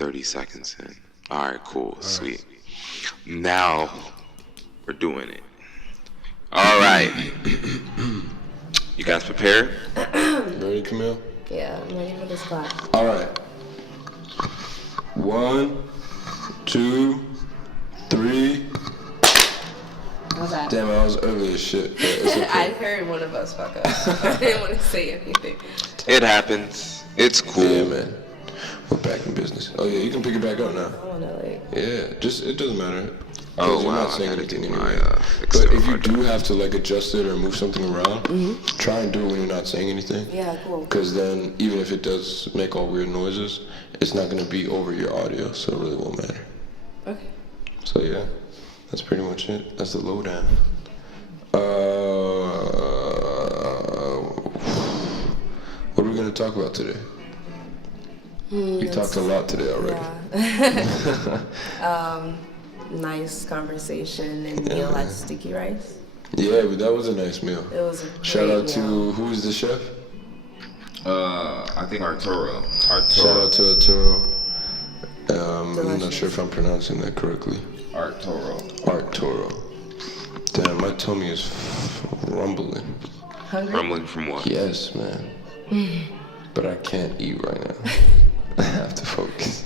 30 seconds in. Alright, cool, sweet. Now, we're doing it. Alright. You guys prepared? Ready, Camille? Yeah, I'm ready for this class. Alright. 1, 2, 3. How's that? Damn, I was early as shit. Yeah, it's okay. I heard one of us fuck up. I didn't want to say anything. It happens. It's cool. Yeah, man. We're back in business. Oh, yeah, you can pick it back up now. I want to, like... Yeah, just, it doesn't matter. Oh, you're wow, not saying I gotta anything get my, anyway. But external if you hard do drive. have to, like, adjust it or move something around, try and do it when you're not saying anything. Yeah, cool. Because then, even if it does make all weird noises, it's not going to be over your audio, so it really won't matter. Okay. So, yeah, that's pretty much it. That's the lowdown. What are we going to talk about today? We talked a lot today already. Yeah. Nice conversation and meal at Sticky Rice. Yeah, but that was a nice meal. It was a great Shout out to, meal. who's the chef? I think Arturo. Shout out to Arturo. I'm not Delicious. sure if I'm pronouncing that correctly. Arturo. Damn, my tummy is rumbling. Hungry? Rumbling from what? Yes, man. But I can't eat right now. I have to focus.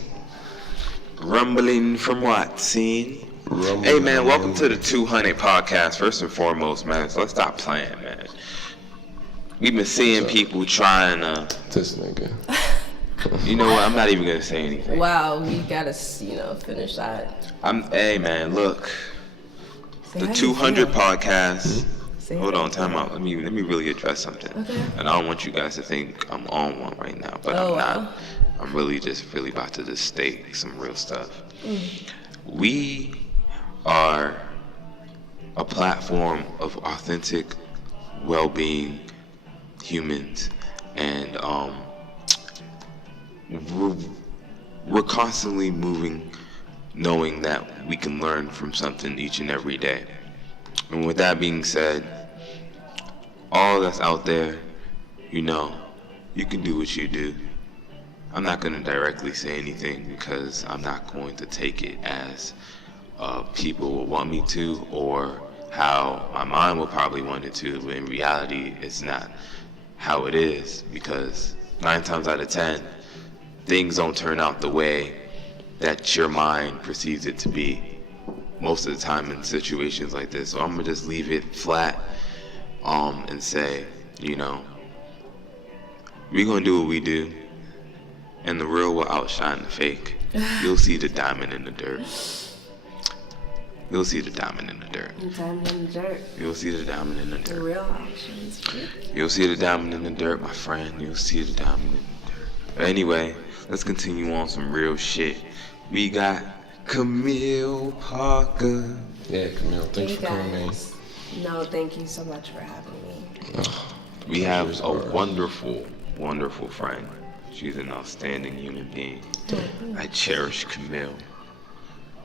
Rumbling from what, scene? Rumbling. Hey, man, welcome to the 200 podcast. First and foremost, man, so let's stop playing, man. We've been seeing people trying to... This nigga. You know what? I'm not even going to say anything. Wow, we gotta, finish that. Hey, man, look. Say The how you 200 feel. podcast... Say Hold how on, you time feel. out. Let me really address something. Okay. And I don't want you guys to think I'm on one right now, but Oh, I'm not. wow. I'm really about to just state some real stuff. We are a platform of authentic, well-being humans, and we're constantly moving, knowing that we can learn from something each and every day. And with that being said, all that's out there, you can do what you do. I'm not going to directly say anything because I'm not going to take it as people will want me to or how my mind will probably want it to, but in reality, it's not how it is, because 9 times out of 10, things don't turn out the way that your mind perceives it to be most of the time in situations like this. So I'm going to just leave it flat and say, we're going to do what we do, and the real will outshine the fake. You'll see the diamond in the dirt. You'll see the diamond in the dirt. The diamond in the dirt. You'll see the diamond in the The dirt. real options. You'll see the diamond in the dirt, my friend. You'll see the diamond in the dirt. But anyway, let's continue on some real shit. We got Camille Parker. Yeah, Camille, thanks Hey, for coming in. guys. No, thank you so much for having me. We have a wonderful, wonderful friend. She's an outstanding human being. I cherish Camille.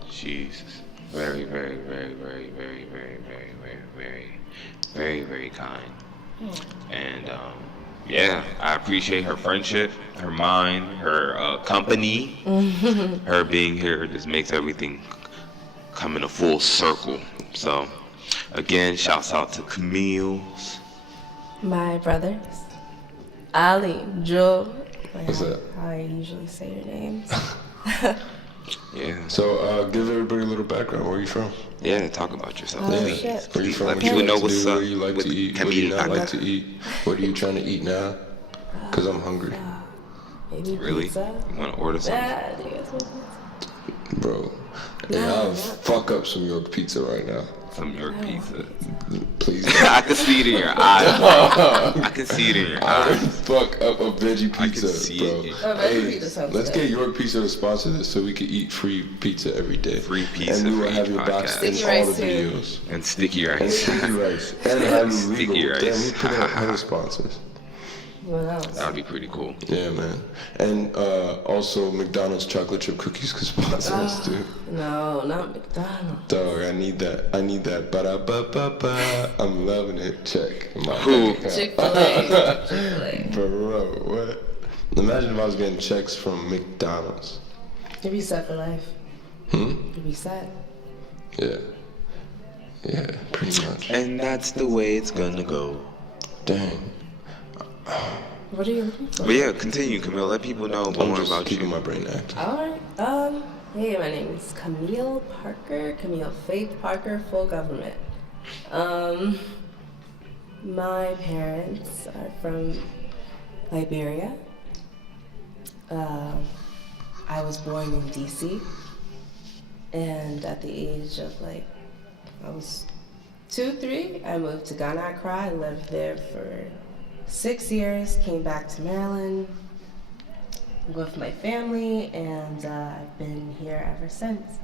She's very, very, very, very, very, very, very, very, very, very, very kind. And I appreciate her friendship, her mind, her company. Her being here just makes everything come in a full circle. So, again, shouts out to Camille. My brothers, Alim, Joe. What's that? How I usually say your names. Yeah. So, give everybody a little background. Where are you from? Yeah, talk about yourself. Oh, please. shit. Where you from? Let What people you know like to what's do? up What do you like with to eat? What do you Camille. not like to eat? What are you trying to eat now? Because I'm hungry. Maybe Really? pizza. You want to order something? Yeah, do you guys want pizza? Bro, hey, I'll fuck up some York pizza right now. Some York pizza. Please. I can see it in your eyes, bro. I can see it in your I would eyes. fuck up a veggie I can pizza, see bro. it. Oh, veggie Hey, pizza sounds let's good. get York Pizza to sponsor this so we can eat free pizza every day. Free pizza and we for will have each your box podcast. in Sticky all the rice, too. videos. And sticky And rice. sticky rice. And have you Sticky legal. rice. Damn, we put out hella sponsors. What else? That would be pretty cool. Yeah, man. And also McDonald's chocolate chip cookies could sponsor us too. No, not McDonald's. Dog, I need that. I need that. Ba-da-ba-ba-ba. I'm loving it. Check. My Who? bank account. Chick-fil-A. Chick-fil-A. Bro, what? Imagine if I was getting checks from McDonald's. You'll be set for life. You'll be set. Yeah. Yeah, pretty much. And that's the way it's gonna go. Dang. What are you looking for? But yeah, continue, Camille. Let people know I'm more just about keeping you. my brain active. Alright. Hey, my name is Camille Parker. Camille Faith Parker, full government. My parents are from Liberia. I was born in DC. And at the age of I was 2, 3, I moved to Ghana, Accra. I lived there for 6 years, came back to Maryland with my family, and I've been here ever since.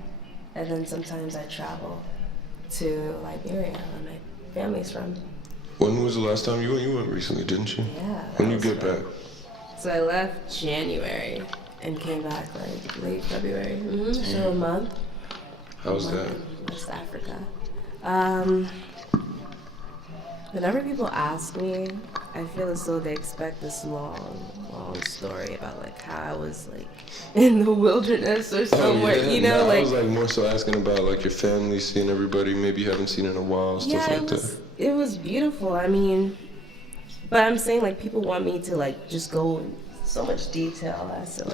And then sometimes I travel to Liberia, where my family's from. When was the last time you went? You went recently, didn't you? Yeah. When you get back? So I left January and came back late February. So a month. How's that? West Africa. Whenever people ask me, I feel as though they expect this long story about how I was in the wilderness or somewhere, No, I was more so asking about your family, seeing everybody maybe you haven't seen in a while, stuff like that. It was beautiful. I mean, but I'm saying people want me to just go in so much detail as to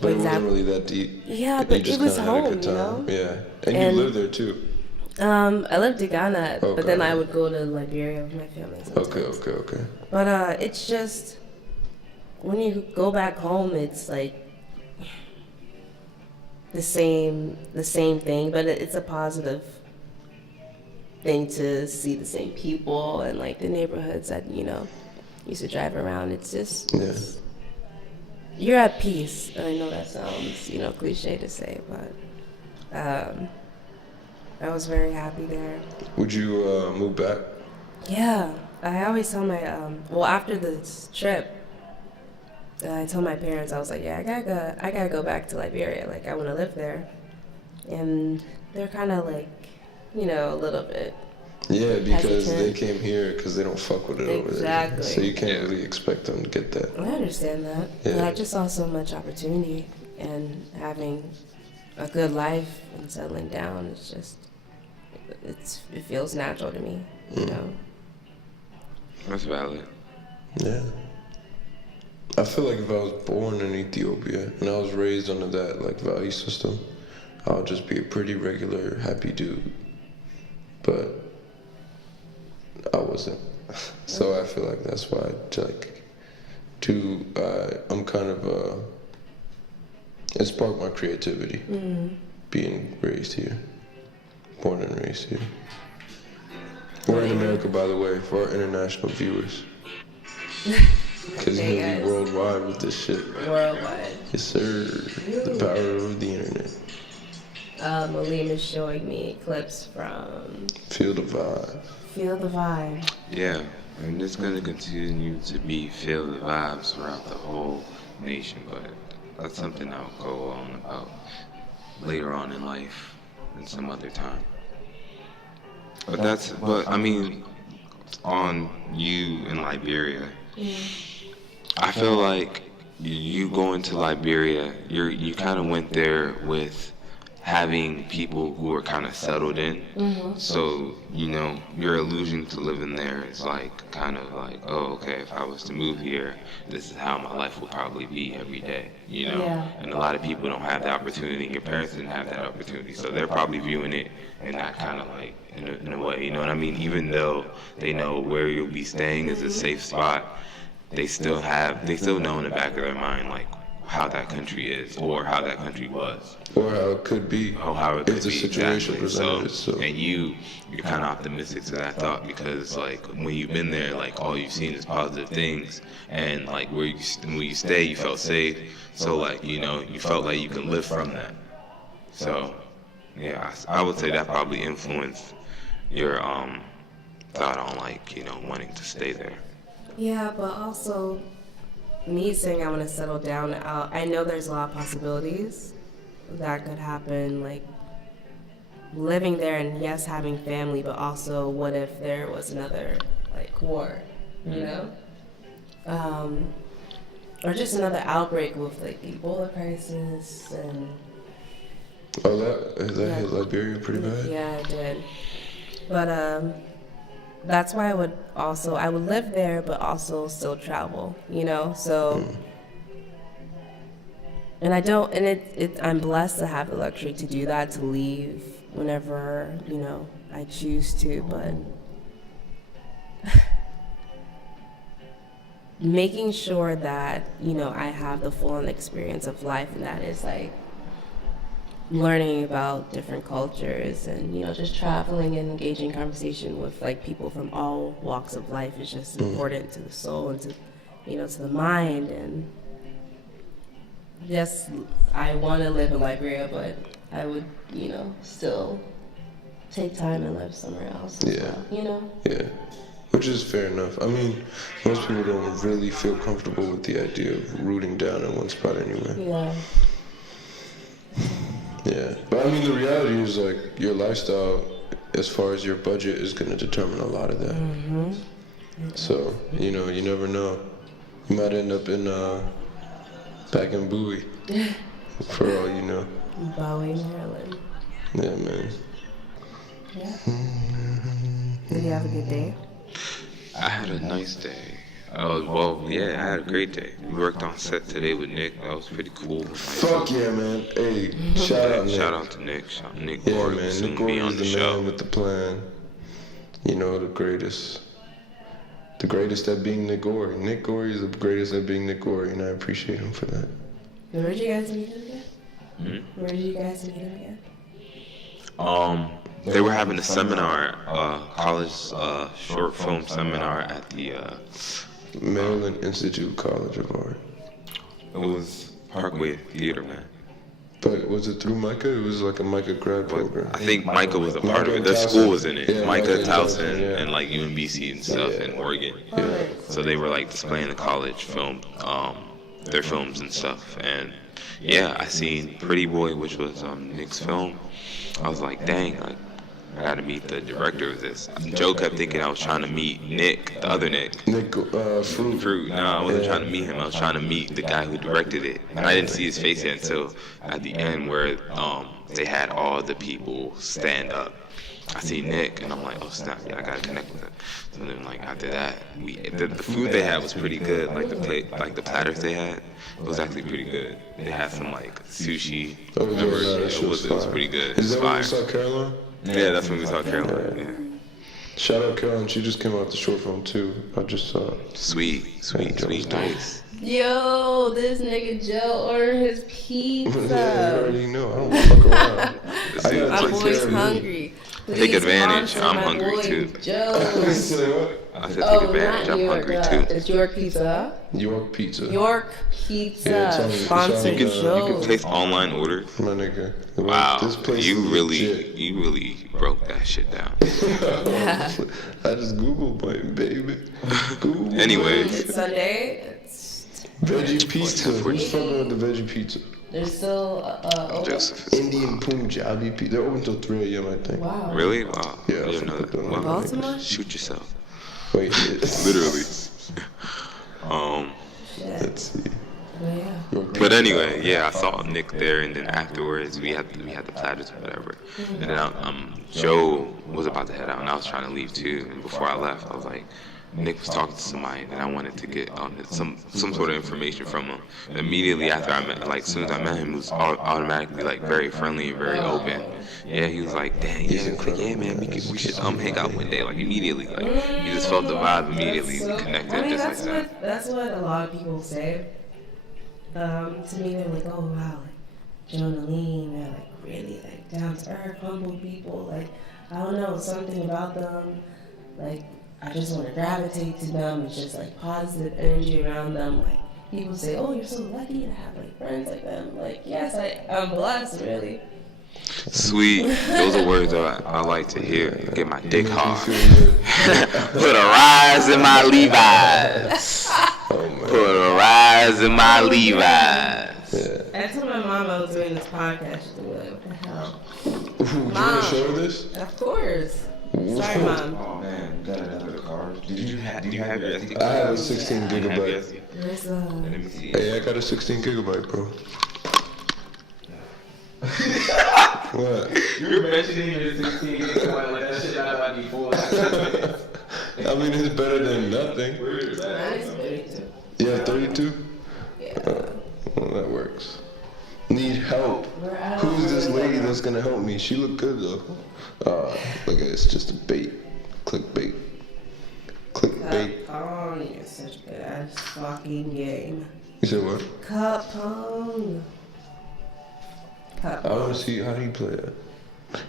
but it wasn't really that deep. Yeah, but it was home, Yeah, and you live there too. I lived in Ghana, but then I would go to Liberia with my family sometimes. Okay. But it's just when you go back home, it's the same thing, but it's a positive thing to see the same people and the neighborhoods that used to drive around. It's just you're at peace. And I know that sounds cliche to say, but I was very happy there. Would you move back? Yeah, I always tell my after this trip, I told my parents, I was like, I gotta go back to Liberia. I want to live there, and they're kind of a little bit. Yeah, because hesitant. they came here because they don't fuck with it over there. Exactly. So you can't really expect them to get that. I understand that. Yeah. And I just saw so much opportunity and having a good life and settling down. It's just, it feels natural to me, That's valid. Yeah. I feel like if I was born in Ethiopia and I was raised under that value system, I would just be a pretty regular, happy dude. But I wasn't. So I feel like that's why I'm kind of it sparked my creativity. Being raised here, born and raised here. We're in America, by the way, for our international viewers. Because you're gonna be worldwide with this shit. Worldwide. Yes, sir. The power of the internet. Alim is showing me clips from Feel the vibe. Feel the Vibe. Yeah, and it's gonna continue to be feel the vibes throughout the whole nation, but that's something I'll go on about later on in life and some other time. But I mean, on you in Liberia, I feel like you going to Liberia, you kind of went there with having people who are kind of settled in. So, your illusion to living there is kind of oh, okay, if I was to move here, this is how my life will probably be every day, Yeah. And a lot of people don't have the opportunity. Your parents didn't have that opportunity, so they're probably viewing it in that kind of in a way, you know what I mean? Even though they know where you'll be staying is a safe spot, they still know in the back of their mind how that country is, or how that country was, or how it could be, if the situation presented itself. And you're kind of optimistic to that thought because when you've been there, all you've seen is positive things, and when you stay, you felt safe. So you felt like you can live from that. So yeah, I would say that probably influenced your thought on wanting to stay there. Yeah, but also me saying I want to settle down, I know there's a lot of possibilities that could happen, living there and yes, having family, but also what if there was another war, or just another outbreak with like Ebola crisis and. Oh, that hit Liberia pretty bad? Yeah, it did. But that's why I would live there, but also still travel, you know? So, and I'm blessed to have the luxury to do that, to leave whenever, you know, I choose to, but making sure that, you know, I have the full experience of life, and that is like, learning about different cultures and, you know, just traveling and engaging in conversation with like people from all walks of life is just important to the soul and to, you know, to the mind. And yes, I want to live in Liberia, but I would, you know, still take time and live somewhere else as well, you know? Yeah, which is fair enough. I mean, most people don't really feel comfortable with the idea of rooting down in one spot anyway. Yeah. Yeah, but I mean, the reality is like your lifestyle, as far as your budget, is going to determine a lot of that. Mm-hmm. So, you know, you never know. You might end up in back in Bowie, for all you know. Bowie, Maryland. Yeah, man. Yeah. Did you have a good day? I had a nice day. Well, yeah, I had a great day. We worked on set today with Nick. That was pretty cool. Fuck yeah, man. Hey, shout out Nick. Shout out to Nick. Nick Yeah, Gorey man. will soon Nick be Gorey on is the the show. man with the plan. You know, the greatest. The greatest at being Nick Gorey. Nick Gorey is the greatest at being Nick Gorey, and I appreciate him for that. Where did you guys meet him again? Hmm? Where did you guys meet him again? They were having a seminar, college short film seminar at the Maryland Institute College of Art. it was Parkway Theater, man. But was it through Micah? It was like a Micah grad program. I think Micah was a part of it. Their school was in it. Micah, Towson, and like UMBC and stuff in Oregon. Yeah. So they were like displaying the college film, their films and stuff. And yeah, I seen Pretty Boy, which was Nick's film. I was like, dang, like I gotta meet the director of this. Joe kept thinking I was trying to meet Nick, the other Nick. Nick Fruit. No, I wasn't trying to meet him. I was trying to meet the guy who directed it. And I didn't see his face yet until at the end where they had all the people stand up. I see Nick and I'm like, oh snap, yeah, I gotta connect with him. So then like after that, the food they had was pretty good. Like the platters they had, it was actually pretty good. They had some like sushi. Oh, Remember? yeah, It was pretty good. Is that when Fire. we saw Caroline? Yeah, that's when we saw Caroline. Yeah. Shout out Caroline. She just came out the short film too. I just saw it. Sweet, nice. Yo, this nigga Joe ordered his pizza. Yeah, you already know. I don't fuck around. This dude My takes boy's care of me. hungry. Take advantage. Sponsor I'm my hungry boy too. Joe. Say what? I said take advantage. I'm hungry too. It's York Pizza. York Pizza. York Pizza. Yeah, it's on- Sponsor it's You on- can Joe. place online orders. My nigga. Wow, This place you is really legit. broke that shit down. I just Googled my baby. Google. Anyways, It's Sunday. It's Veggie pizza. Who's fucking with the veggie pizza? there's still open. Joseph is Indian Punjabi pizza. They're open till 3 a.m. I think. Wow. really? Wow, Yeah, I didn't know I forgot that. that. Wow. Baltimore? Shoot yourself, Wait. literally. Shit. Let's see. But yeah. York But pizza. anyway, yeah, I saw Nick there, and then afterwards we had the platters or whatever. And then Joe was about to head out, and I was trying to leave too. And before I left, I was like, Nick was talking to somebody, and I wanted to get some sort of information from him. And immediately after I met, like as soon as I met him, he was automatically like very friendly and very open. Yeah, he was like, dang, yeah, man, we should hang out one day. Like immediately, like you just felt the vibe immediately. We connected I mean, just like that. that's what a lot of people say. To me, they're like, oh wow, like Joe and Alim, they're like really like down to earth, humble people. Like I don't know, something about them. Like I just want to gravitate to them. It's just like positive energy around them. Like people say, oh, you're so lucky to have like friends like them. Like yes, I'm blessed, really. Sweet. Those are words that I like to hear. Get my dick hard. Feel Put a rise in my Levi's. Put a rise in my Levi's. good. I told my mom I was doing this podcast. She's like, what the hell? Yeah. Did you want to show her this? Of course. Sorry, Mom. Oh man, you got another card. Do you have your SD card? I have a 16 gigabyte. Where's Let me see. Hey, I got a 16 gigabyte, bro. What? You're mentioning your 16 gigabyte like that shit not about to be full. I mean, it's better than nothing. Mine is 32. You have 32? Yeah. Well, that works. Need help. Who's this lady that's gonna help me? She look good though. Look at it, it's just a bait. Clickbait. Clickbait. Capone, you're such a good ass fucking game. You said what? Capone. I wanna see, how do you play that?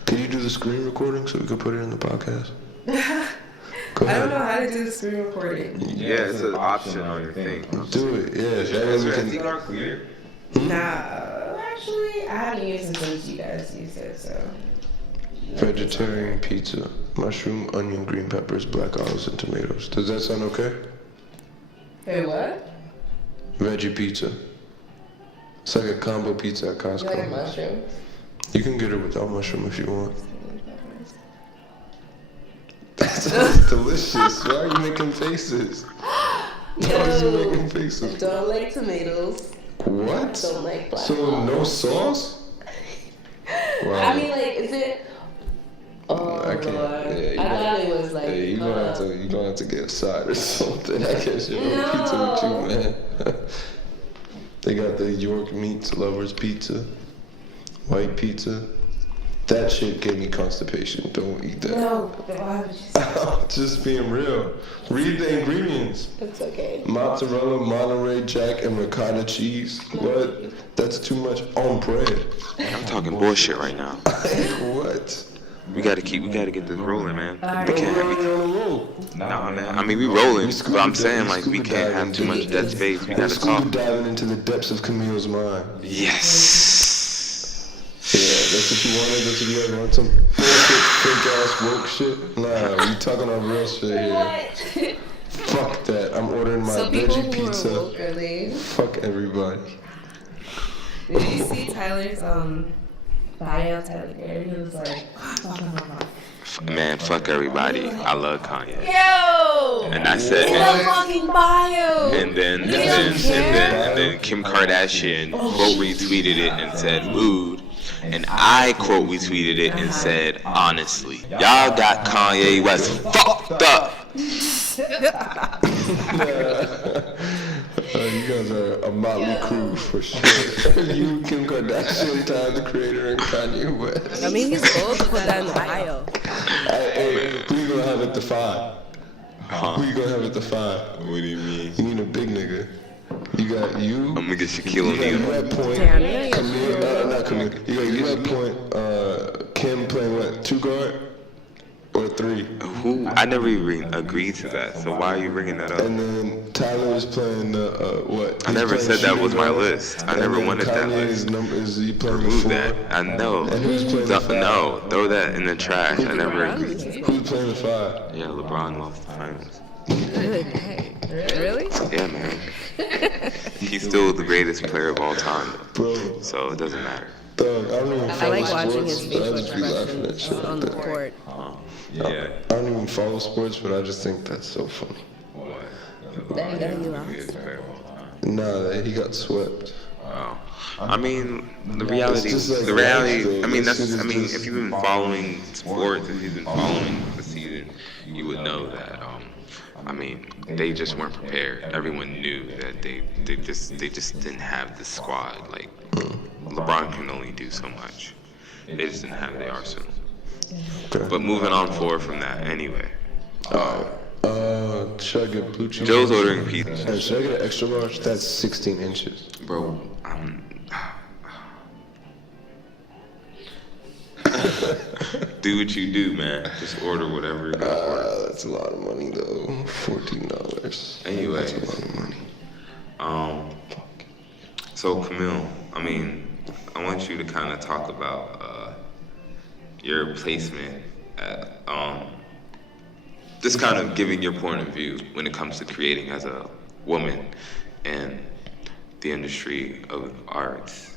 Can you do the screen recording so we can put it in the podcast? Go I don't ahead. know how to do the screen recording. Yeah, it's an option on your thing. Do it, yeah. Is That way your we SD can. card clear? Nah, actually, I haven't used it since you guys used it, so. Vegetarian pizza. Mushroom, onion, green peppers, black olives, and tomatoes. Does that sound okay? Wait, what? Veggie pizza. It's like a combo pizza at You like Costco. mushrooms? You can get it without mushroom if you want. That sounds delicious. Why are you making faces? Why are you making faces? Don't like tomatoes. What? Don't like black So no sauce? Wow. I mean, like, is it? Oh, I can't. Lord. Yeah, you I thought it was like. Hey, you gonna have to get a side or something. I guess you know pizza with you, man. They got the York Meats Lovers Pizza, white pizza. That shit gave me constipation. Don't eat that. No, why would you say I'm just being real. Read the ingredients. it's okay? Mozzarella, Monterey Jack, and ricotta cheese. What? That's too much on bread. I'm talking bullshit right now. What? We gotta get this rolling, man. Alright. We can't. We're on a roll. Nah, man. I mean, we rolling, but I'm saying like we can't have too much dead space. We We're gotta scuba talk. diving into the depths of Camille's mind. Yes. Yeah, that's what you wanted. That's what you had. Want some bullshit, fake ass woke shit? Nah, we talking on real shit here. What? Fuck that. I'm ordering my So people veggie who pizza. were woke early. Fuck everybody. Did you see Tyler's bio? Tyler Gary, he was like, Man, fuck everybody. I love Kanye. yo, And I said, in the fucking bio. and then Kim Kardashian quote retweeted it and said mood, and I quote retweeted it and said honestly, y'all got Kanye West fucked up. You guys are a motley crew for sure. You, Kim Kardashian, Tyler the Creator, and Kanye West. I mean, he's old to put that in the bio. Hey, who you gonna have at the 5? Who you gonna have at the 5? What do you mean? You need a big nigga. You got you. I'm gonna get Shaquille You O'Neal. at point. Damn, yeah, yeah. Camille, not Camille. You at point. Kim playing what? 2 guard or 3? Who? I never even agreed to that. So why are you bringing that up? And then Tyler is playing what? I never said that was my list. I never wanted that list. Is he playing Remove the 4? that. I know. And who's playing the 5? No, throw that in the trash. I never agreed. Who's playing the 5? Yeah, LeBron lost the finals. Really? Yeah, man. He's still the greatest player of all time, Bro, so it doesn't matter. dog, I don't even I follow like watching sports, his but I facial just be laughing at shit expressions on like the that. court. Yeah. I don't even follow sports, but I just think that's so funny. Then you lost. Nah, he got swept. Oh. I mean, the It's reality, just like the reality. life, though. I mean, This that's. shit I is mean, just- if you've been following sports, if you've been following the season, you would know that. I mean, they just weren't prepared. Everyone knew that they just didn't have the squad. Like, LeBron can only do so much. They just didn't have the arsenal. Okay. But moving on forward from that, anyway. Should I get blue cheese? Joe's ordering pizza. Should I get an extra large? That's 16 inches. Bro, do what you do, man. Just order whatever you're gonna order. That's a lot of money though. $14. Anyways. That's a lot of money. So Camille, I mean, I want you to kind of talk about your placement at, just kind of giving your point of view when it comes to creating as a woman in the industry of arts,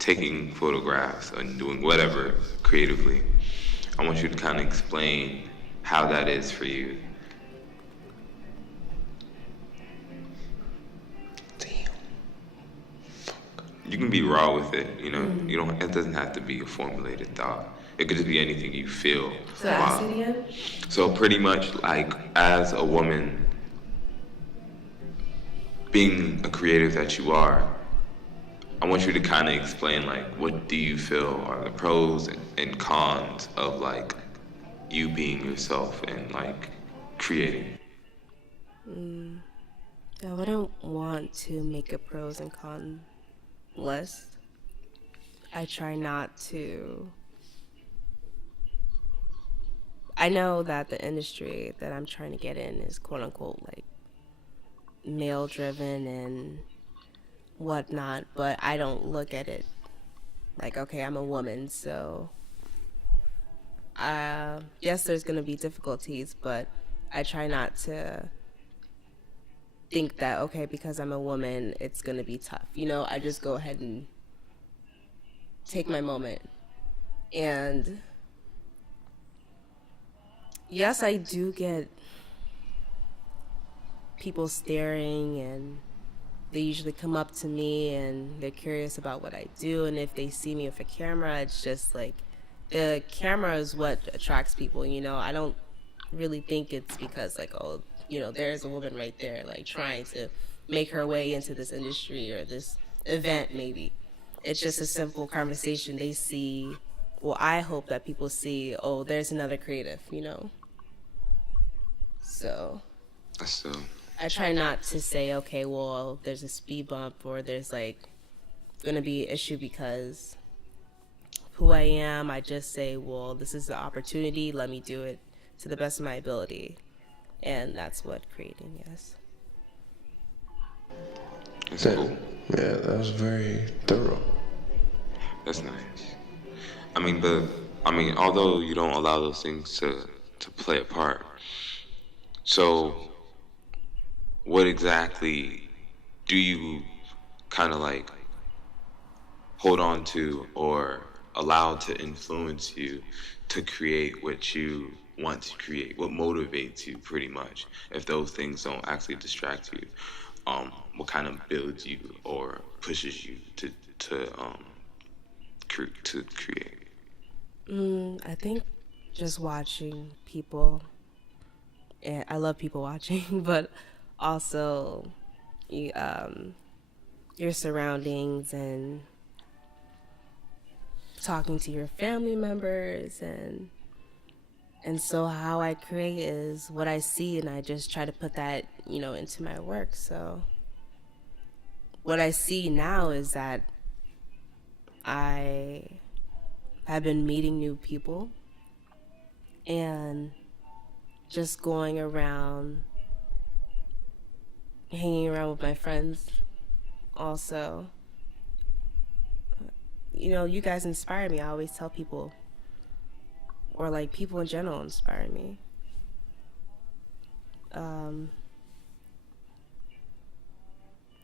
taking photographs and doing whatever creatively. I want you to kind of explain how that is for you. Damn. You can be raw with it, you know. You don't. It doesn't have to be a formulated thought. It could just be anything you feel. So ask it again? So pretty much, like, as a woman, being a creative that you are, I want you to kind of explain, like, what do you feel are the pros and cons of, like, you being yourself and, like, creating. I wouldn't want to make a pros and cons list. I try not to. I know that the industry that I'm trying to get in is quote unquote like male driven and whatnot, but I don't look at it like, okay, I'm a woman, so yes, there's gonna be difficulties, but I try not to think that, okay, because I'm a woman, it's gonna be tough. You know, I just go ahead and take my moment. And yes, I do get people staring, and they usually come up to me and they're curious about what I do. And if they see me with a camera, it's just like the camera is what attracts people, you know. I don't really think it's because like, oh, you know, there's a woman right there like trying to make her way into this industry or this event maybe. It's just a simple conversation. They see, well, I hope that people see, oh, there's another creative, you know. So I try not to say, okay, well, there's a speed bump or there's like gonna be an issue because who I am. I just say, well, this is the opportunity, let me do it to the best of my ability. And that's what creating is. That's cool. Yeah, that was very thorough. That's nice. I mean, although you don't allow those things to play a part, so what exactly do you kind of like hold on to or allow to influence you to create what you want to create, what motivates you pretty much, if those things don't actually distract you? What kind of builds you or pushes you to create? I think just watching people, and I love people watching, but also your surroundings and talking to your family members, and so how I create is what I see, and I just try to put that, you know, into my work. So what I see now is that I have been meeting new people and just going around, hanging around with my friends also. You know, you guys inspire me. I always tell people, or like people in general inspire me.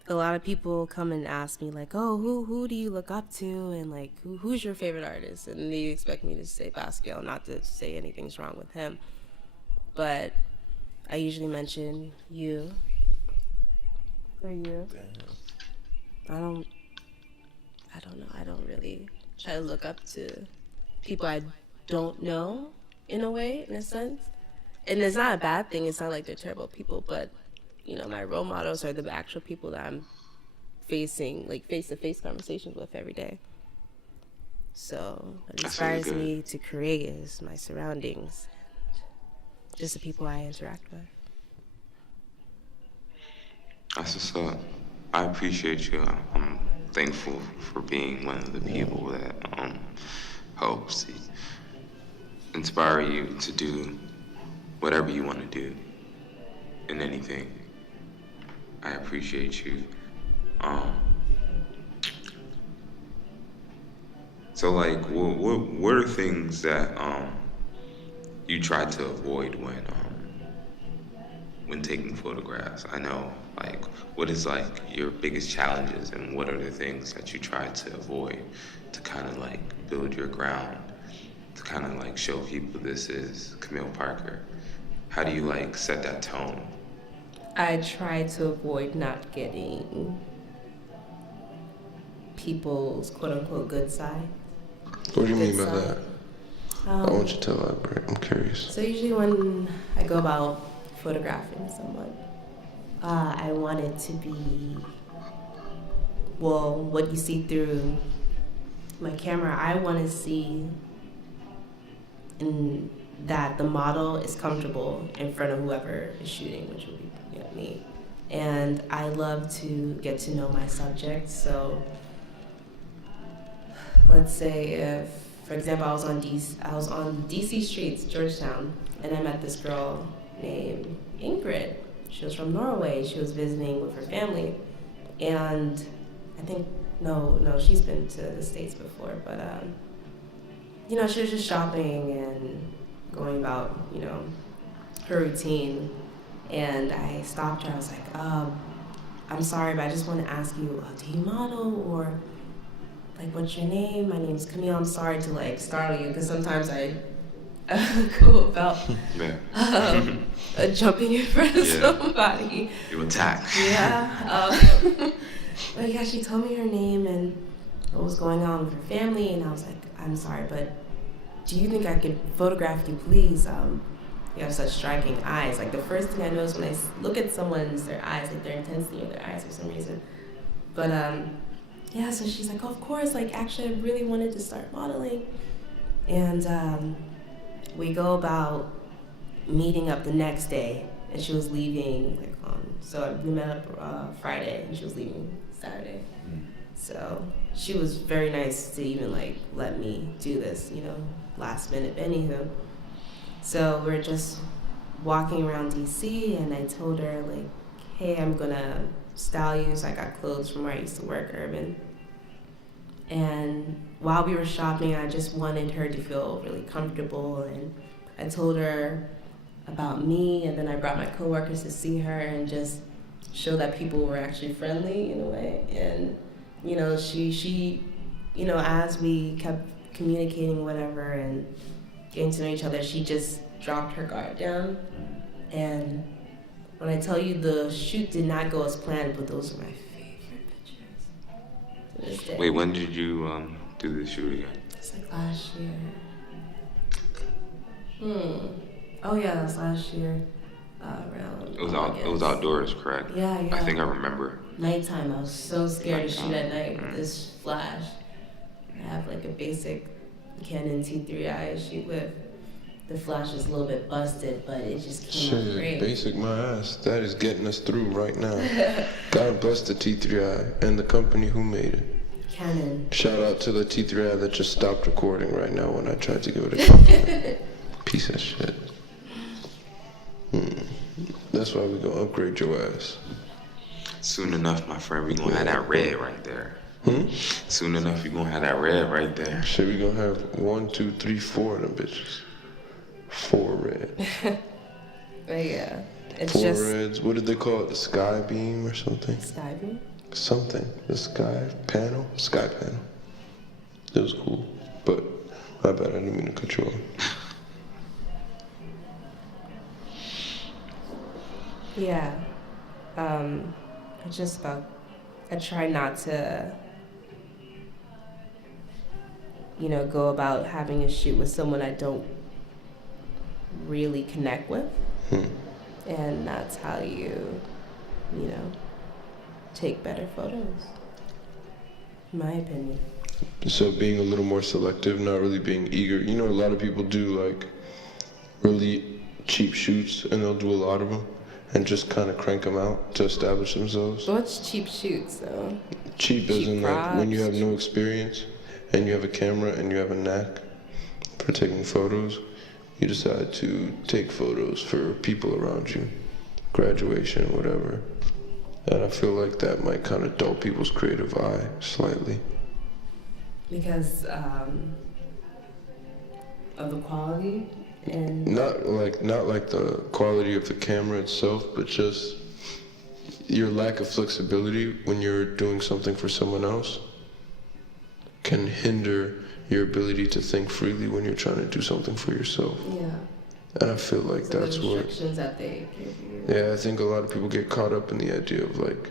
A lot of people come and ask me like, oh, who do you look up to, and like who's your favorite artist, and they expect me to say Basquiat, not to say anything's wrong with him, but I usually mention you or you. I don't know, I don't really try to look up to people I don't know, in a sense. And it's not a bad thing, it's not like they're terrible people, but you know, my role models are the actual people that I'm facing, like face-to-face conversations with every day. So what inspires me to create is my surroundings, just the people I interact with. That's what's up. I appreciate you. I'm thankful for being one of the people that helps inspire you to do whatever you want to do in anything. I appreciate you. So like, what are things that you try to avoid when taking photographs? I know, like, what is like your biggest challenges, and what are the things that you try to avoid to kind of like build your ground, to kind of like show people this is Camille Parker? How do you like set that tone? I try to avoid not getting people's quote-unquote good side. What do you mean Good by side. that? I want you to elaborate. I'm curious. So usually when I go about photographing someone, I want it to be, well, what you see through my camera, I want to see that the model is comfortable in front of whoever is shooting, which will be me. And I love to get to know my subject. So let's say if, for example, I was on DC streets, Georgetown, and I met this girl named Ingrid. She was from Norway. She was visiting with her family, and I think no, she's been to the States before, but she was just shopping and going about, her routine. And I stopped her. I was like, I'm sorry, but I just want to ask you, do you model, or like, what's your name? My name's Camille. I'm sorry to like startle you, because sometimes I go about jumping in front of somebody. You attack. Yeah. But yeah, she told me her name and what was going on with her family, and I was like, I'm sorry, but do you think I could photograph you, please? You have such striking eyes. Like, the first thing I notice when I look at someone's their eyes, like their intensity of their eyes for some reason. But yeah, so she's like, oh, of course, like, actually I really wanted to start modeling. And we go about meeting up the next day, and she was leaving like so we met up Friday, and she was leaving Saturday. So she was very nice to even like let me do this, last minute anywho. So we're just walking around DC, and I told her like, hey, I'm gonna style you. So I got clothes from where I used to work, Urban. And while we were shopping, I just wanted her to feel really comfortable, and I told her about me, and then I brought my coworkers to see her and just show that people were actually friendly in a way. And she as we kept communicating whatever and getting to know each other, she just dropped her guard down. And when I tell you, the shoot did not go as planned, but those are my favorite pictures to this day. Wait, when did you do the shoot again? It's like last year. Oh yeah, that was last year. Around It was outdoors, correct? Yeah. I think I remember. Nighttime. I was so scared to shoot at night with this flash. I have like a basic Canon T3i I shoot with. The flash is a little bit busted, but it just came out great. Basic my ass. That is getting us through right now. God bless the T3i and the company who made it. Canon. Shout out to the T3i that just stopped recording right now when I tried to give it a compliment. Piece of shit. That's why we gonna upgrade your ass. Soon enough, my friend, we gonna have that red right there. Soon enough, we gonna have that red right there. Shit, we gonna have 1, 2, 3, 4 of them bitches. 4 red. But yeah, it's 4 just reds. What did they call it? The sky beam or something? sky beam. Something. The sky panel? Sky panel. It was cool. But my bad, I didn't mean to cut you off. Yeah. I try not to, go about having a shoot with someone I don't really connect with. And that's how you take better photos, in my opinion. So being a little more selective, not really being eager. A lot of people do like really cheap shoots, and they'll do a lot of them and just kind of crank them out to establish themselves. What's cheap shoots, though? Cheap as in like when you have props. no experience and you have a camera and you have a knack for taking photos, you decide to take photos for people around you, graduation, whatever. And I feel like that might kind of dull people's creative eye slightly. Because of the quality and Not like the quality of the camera itself, but just your lack of flexibility when you're doing something for someone else can hinder your ability to think freely when you're trying to do something for yourself. Yeah. And I feel like So that's the what. restrictions that they give you. Yeah, I think a lot of people get caught up in the idea of like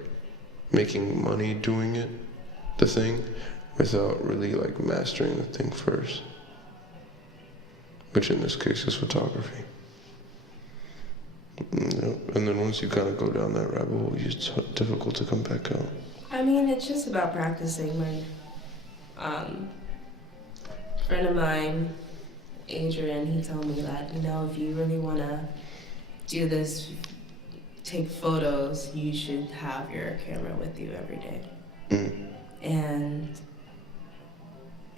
making money doing it, the thing, without really like mastering the thing first. Which in this case is photography. And then once you kind of go down that rabbit hole, it's difficult to come back out. I mean, it's just about practicing. My friend of mine, Adrian, he told me that, you know, if you really want to do this, take photos, you should have your camera with you every day. And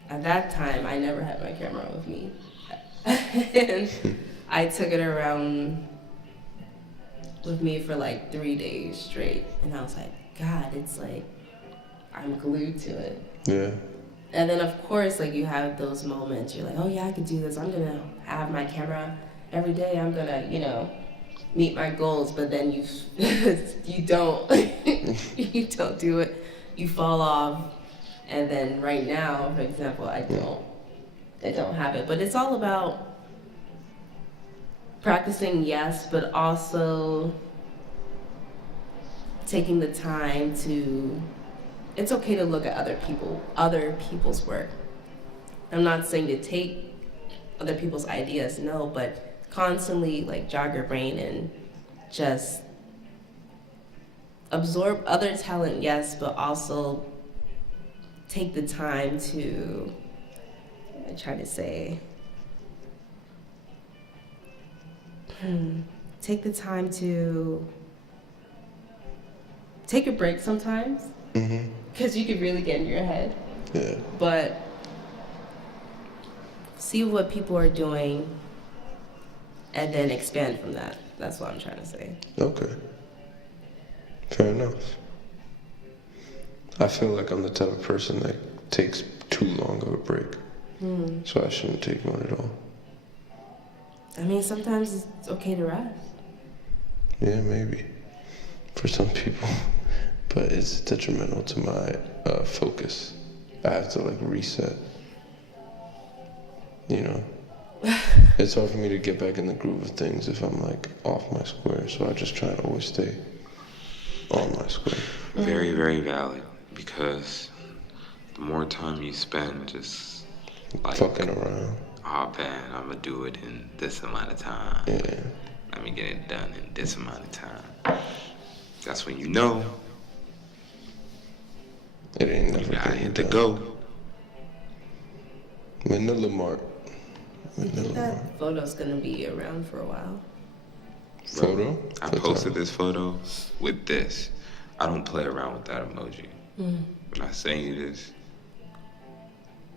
at that time, I never had my camera with me. And I took it around with me for like 3 days straight. And I was like, God, it's like, I'm glued to it. Yeah. And then of course, like you have those moments, you're like, oh yeah, I could do this. I'm gonna have my camera every day. I'm gonna, you know, meet my goals. But then you don't, you don't do it. You fall off. And then right now, for example, I don't have it. But it's all about practicing, yes, but also taking the time to, it's okay to look at other people's work. I'm not saying to take other people's ideas, no, but constantly like jog your brain and just absorb other talent, yes, but also take the time to, I try to say, take the time to take a break sometimes, because you could really get in your head. Yeah. But see what people are doing and then expand from that. That's what I'm trying to say. Okay. Fair enough. I feel like I'm the type of person that takes too long of a break. So I shouldn't take one at all. I mean, sometimes it's okay to rest. Yeah, maybe. For some people. But it's detrimental to my focus. I have to like reset. You know? It's hard for me to get back in the groove of things if I'm like off my square. So I just try to always stay on my square. Very, very valid. Because the more time you spend just like fucking around. Oh man, I'm gonna do it in this amount of time. Yeah. Let me get it done in this amount of time. That's when you know it ain't never you gotta getting hit the done. go. Manila Mart. That photo's gonna be around for a while. Photo? I posted this photo with this. I don't play around with that emoji. When I say this,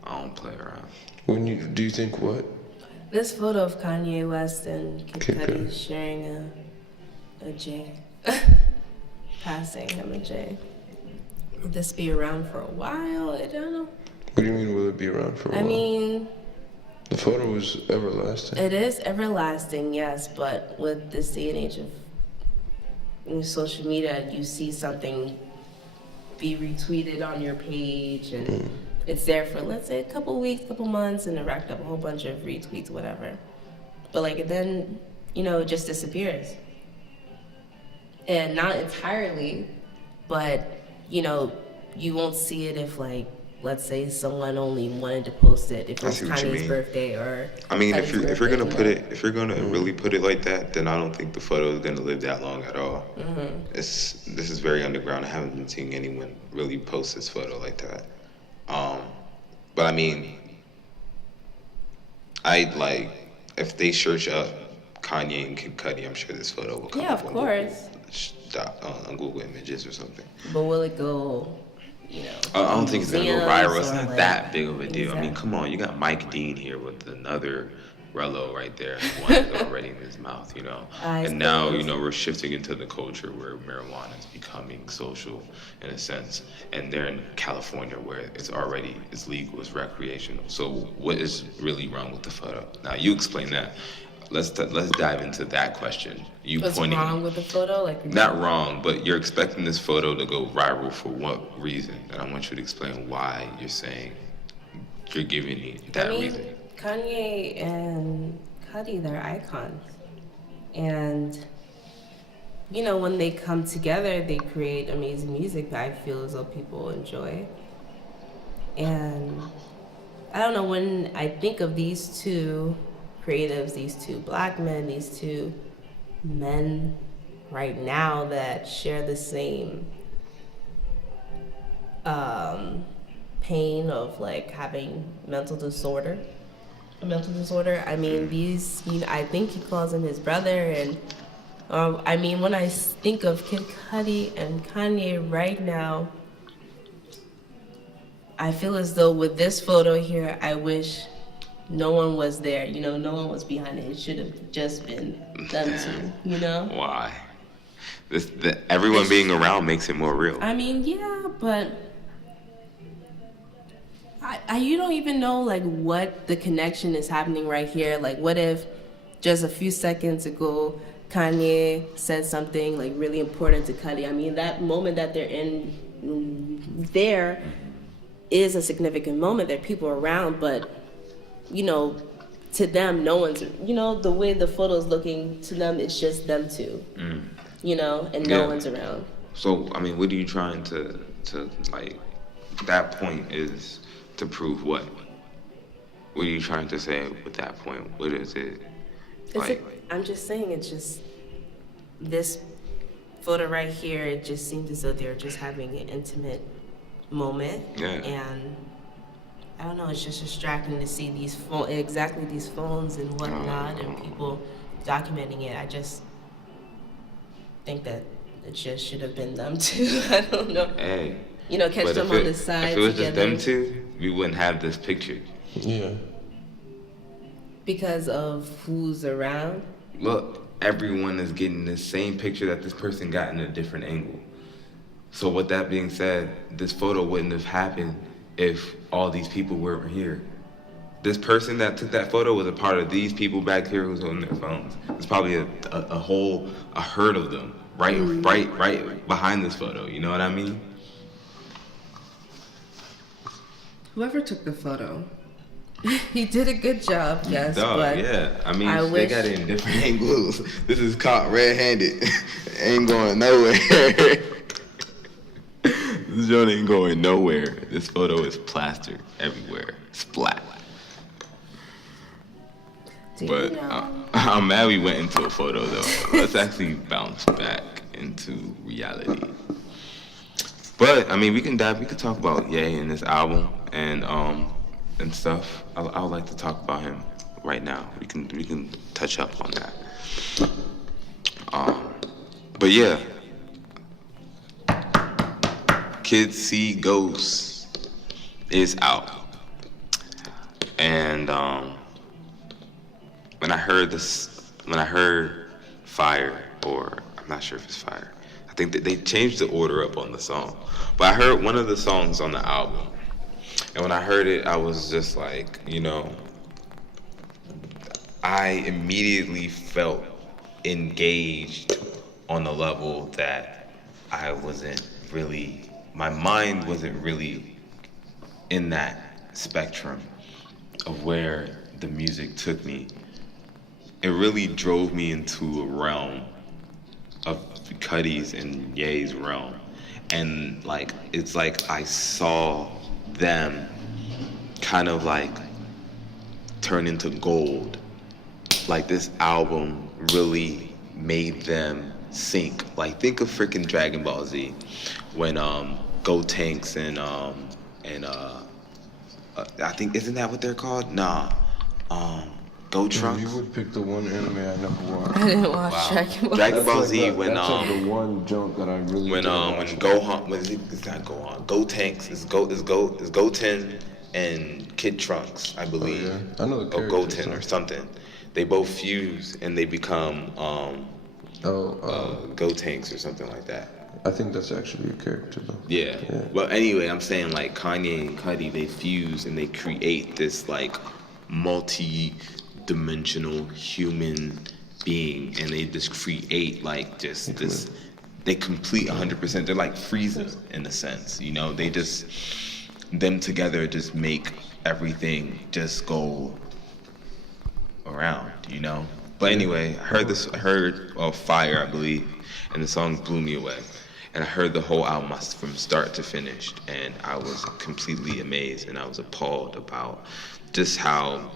I don't play around. Do you think what? This photo of Kanye West and Kid Okay. Cudi sharing a J, passing him a J. Will this be around for a while? I don't know. What do you mean, will it be around for a while? I mean, the photo is everlasting. it is everlasting, yes, but with this day and age of social media, you see something be retweeted on your page and it's there for, let's say, a couple weeks, couple months, and it racked up a whole bunch of retweets, whatever. But like, then, you know, it just disappears. And not entirely, but, you know, you won't see it if, like, let's say someone only wanted to post it if it was see what you Kanye's mean. birthday or I mean, if Cuddy's you're gonna birthday, put you know. it, if you're gonna really put it like that, then I don't think the photo is gonna live that long at all. This is very underground. I haven't been seeing anyone really post this photo like that. But I mean, if they search up Kanye and Kid Cudi, I'm sure this photo will come Yeah, up of on course. on Google Images or something. But will it go, you know? I don't think it's gonna go museums viral. It's or, not like, that big of a deal. I mean, exactly. come on, you got Mike Dean here with another Rello right there, one is already in his mouth, you know. And now, you know, we're shifting into the culture where marijuana is becoming social in a sense, and they're in California where it's legal, it's recreational. So what is really wrong with the photo? Now you explain that. Let's dive into that question. What's wrong with the photo? Like, Not wrong, but you're expecting this photo to go viral for what reason? And I want you to explain why you're saying you're giving me that reason. Kanye and Cudi, they're icons. And, you know, when they come together, they create amazing music that I feel as though people enjoy. And I don't know, when I think of these two creatives, these two black men, these two men right now that share the same pain of like having a mental disorder. I mean, these, you know, I think he calls him his brother. And I mean, when I think of Kid Cudi and Kanye right now, I feel as though with this photo here, I wish no one was there. You know, no one was behind it. It should have just been them two, you know? Why? Everyone being around makes it more real. I mean, yeah, but you don't even know, like, what the connection is happening right here. Like, what if just a few seconds ago, Kanye said something, like, really important to Cudi? I mean, that moment that they're in there is a significant moment. There are people around, but, you know, to them, no one's, you know, the way the photo's looking, to them, it's just them two, you know, and no one's around. So, I mean, what are you trying to like, that point is to prove what? What are you trying to say with that point? What is it? I'm just saying, it's just, this photo right here, it just seems as though they're just having an intimate moment. Yeah. And I don't know, it's just distracting to see these phones and whatnot, and people documenting it. I just think that it just should have been them too. I don't know. Hey. You know, catch them on the side if it was together. just them two, we wouldn't have this picture. Yeah. Because of who's around? Look, everyone is getting the same picture that this person got in a different angle. So with that being said, this photo wouldn't have happened if all these people weren't here. This person that took that photo was a part of these people back here who's on their phones. There's probably a herd of them right behind this photo. You know what I mean? Whoever took the photo, he did a good job, yes. But yeah. I mean, I they got it in different angles. This is caught red-handed. Ain't going nowhere. This joint ain't going nowhere. This photo is plastered everywhere. Splat. But I'm mad we went into a photo, though. Let's actually bounce back into reality. But I mean, we could talk about Ye and this album and stuff. I would like to talk about him right now. We can touch up on that. But yeah, Kids See Ghosts is out, and when I heard Fire, or I'm not sure if it's Fire. I think that they changed the order up on the song. But I heard one of the songs on the album. And when I heard it, I was just like, you know, I immediately felt engaged on a level that my mind wasn't really in that spectrum of where the music took me. It really drove me into a realm of Cudi's and Ye's realm. And like, it's like I saw them kind of like turn into gold. Like, this album really made them sink. Like, think of freaking Dragon Ball Z when Go Tanks and I think, isn't that what they're called? Nah. Go Trunks. You would pick the one anime I never watched. I didn't watch Dragon Ball. Dragon Ball Z when that's like the one jump that I really when Gohan, it's not Gohan. Go Tanks is Goten and Kid Trunks, I believe. Oh, yeah. I know the or characters, Goten or something. They both fuse and they become Go Tanks or something like that. I think that's actually a character though. Yeah. Well, anyway, I'm saying like Kanye and Cudi, they fuse and they create this like multi-dimensional human being, and they just create like just this. They complete 100%. They're like Frieza in a sense, you know. They just, them together just make everything just go around, you know. But anyway, I heard Fire, I believe, and the song blew me away. And I heard the whole album from start to finish, and I was completely amazed, and I was appalled about just how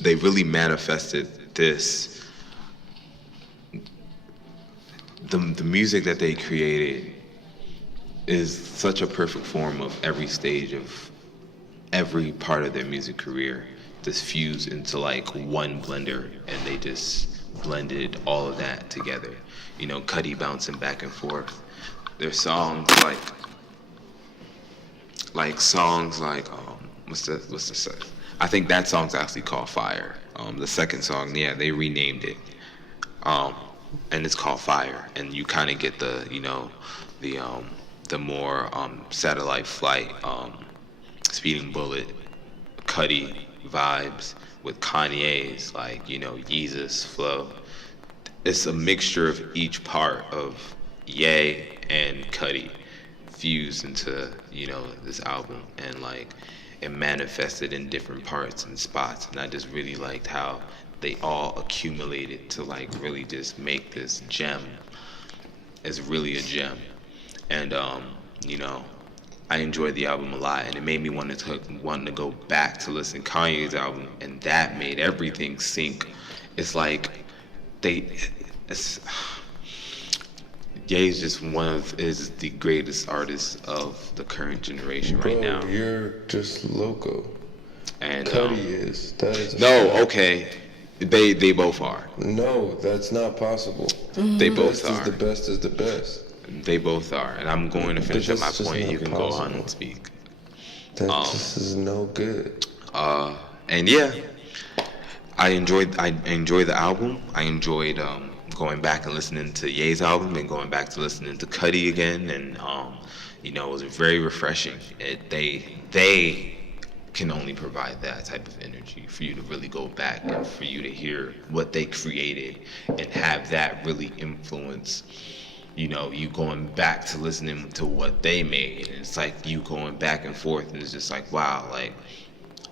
they really manifested this. The music that they created is such a perfect form of every stage of every part of their music career, just fused into like one blender, and they just blended all of that together. You know, Cudi bouncing back and forth. Their songs what's the I think that song's actually called Fire. The second song, yeah, they renamed it. And it's called Fire, and you kind of get the, you know, the more Satellite Flight, Speeding Bullet, Cudi vibes with Kanye's, like, you know, Yeezus flow. It's a mixture of each part of Ye and Cudi fused into, you know, this album, and like it manifested in different parts and spots, and I just really liked how they all accumulated to like really just make this gem. It's really a gem. And you know, I enjoyed the album a lot, and it made me want to go back to listen to Kanye's album, and that made everything sync. It's like Ye's just is the greatest artist of the current generation right now. You're just loco. And Cudi that is okay. They both are. No, that's not possible. They both are. The best is the best. They both are, and I'm going to finish up my point. You can go on and speak. That just is no good. And yeah, I enjoyed the album. I enjoyed going back and listening to Ye's album, and going back to listening to Cudi again, and you know, it was very refreshing. They can only provide that type of energy for you to really go back and for you to hear what they created and have that really influence, you know, you going back to listening to what they made, and it's like you going back and forth, and it's just like, wow, like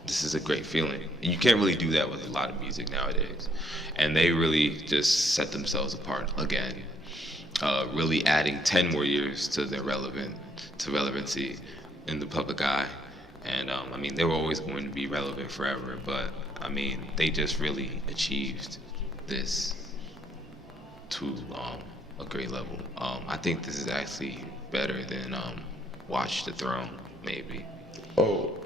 this is a great feeling. And you can't really do that with a lot of music nowadays, and they really just set themselves apart again, really adding 10 more years to their relevancy in the public eye. And I mean, they were always going to be relevant forever, but I mean, they just really achieved this to a great level. I think this is actually better than Watch the Throne, maybe. Oh,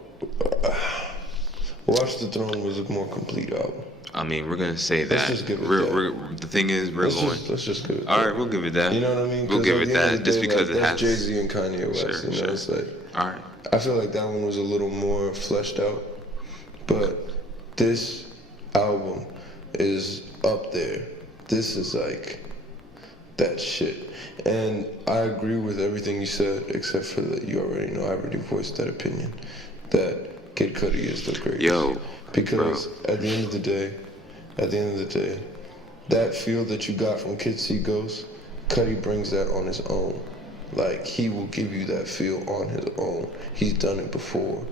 Watch the Throne was a more complete album. I mean, we're gonna say that. Let's just give it that. The thing is, let's just give it. All right, we'll give it that. You know what I mean? We'll give it that, just because it has Jay-Z and Kanye West. Sure, you know, it's like, all right. I feel like that one was a little more fleshed out, but this album is up there. This is like that shit. And I agree with everything you said, except for that you already know, I already voiced that opinion, that Kid Cudi is the greatest. Yo, because bro. at the end of the day, that feel that you got from Kid See Ghost, Cudi brings that on his own. Like, he will give you that feel on his own. He's done it before.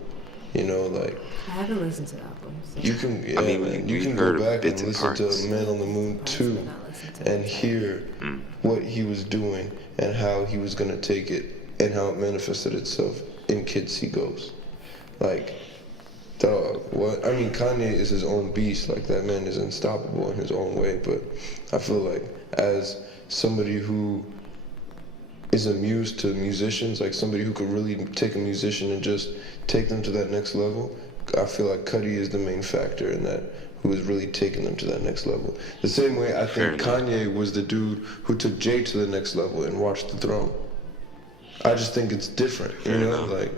You know, like, I haven't listened to the album. So. You can, yeah, I mean, man, you can go back and listen to Man on the Moon 2 and hear what he was doing and how he was gonna take it and how it manifested itself in Kid See Ghost. Like, dog, what? I mean, Kanye is his own beast. Like, that man is unstoppable in his own way. But I feel like as somebody who is a muse to musicians, like somebody who could really take a musician and just take them to that next level, I feel like Cudi is the main factor in that, who is really taking them to that next level. The same way I think Kanye was the dude who took Jay to the next level and Watch the Throne. I just think it's different, you know? Like,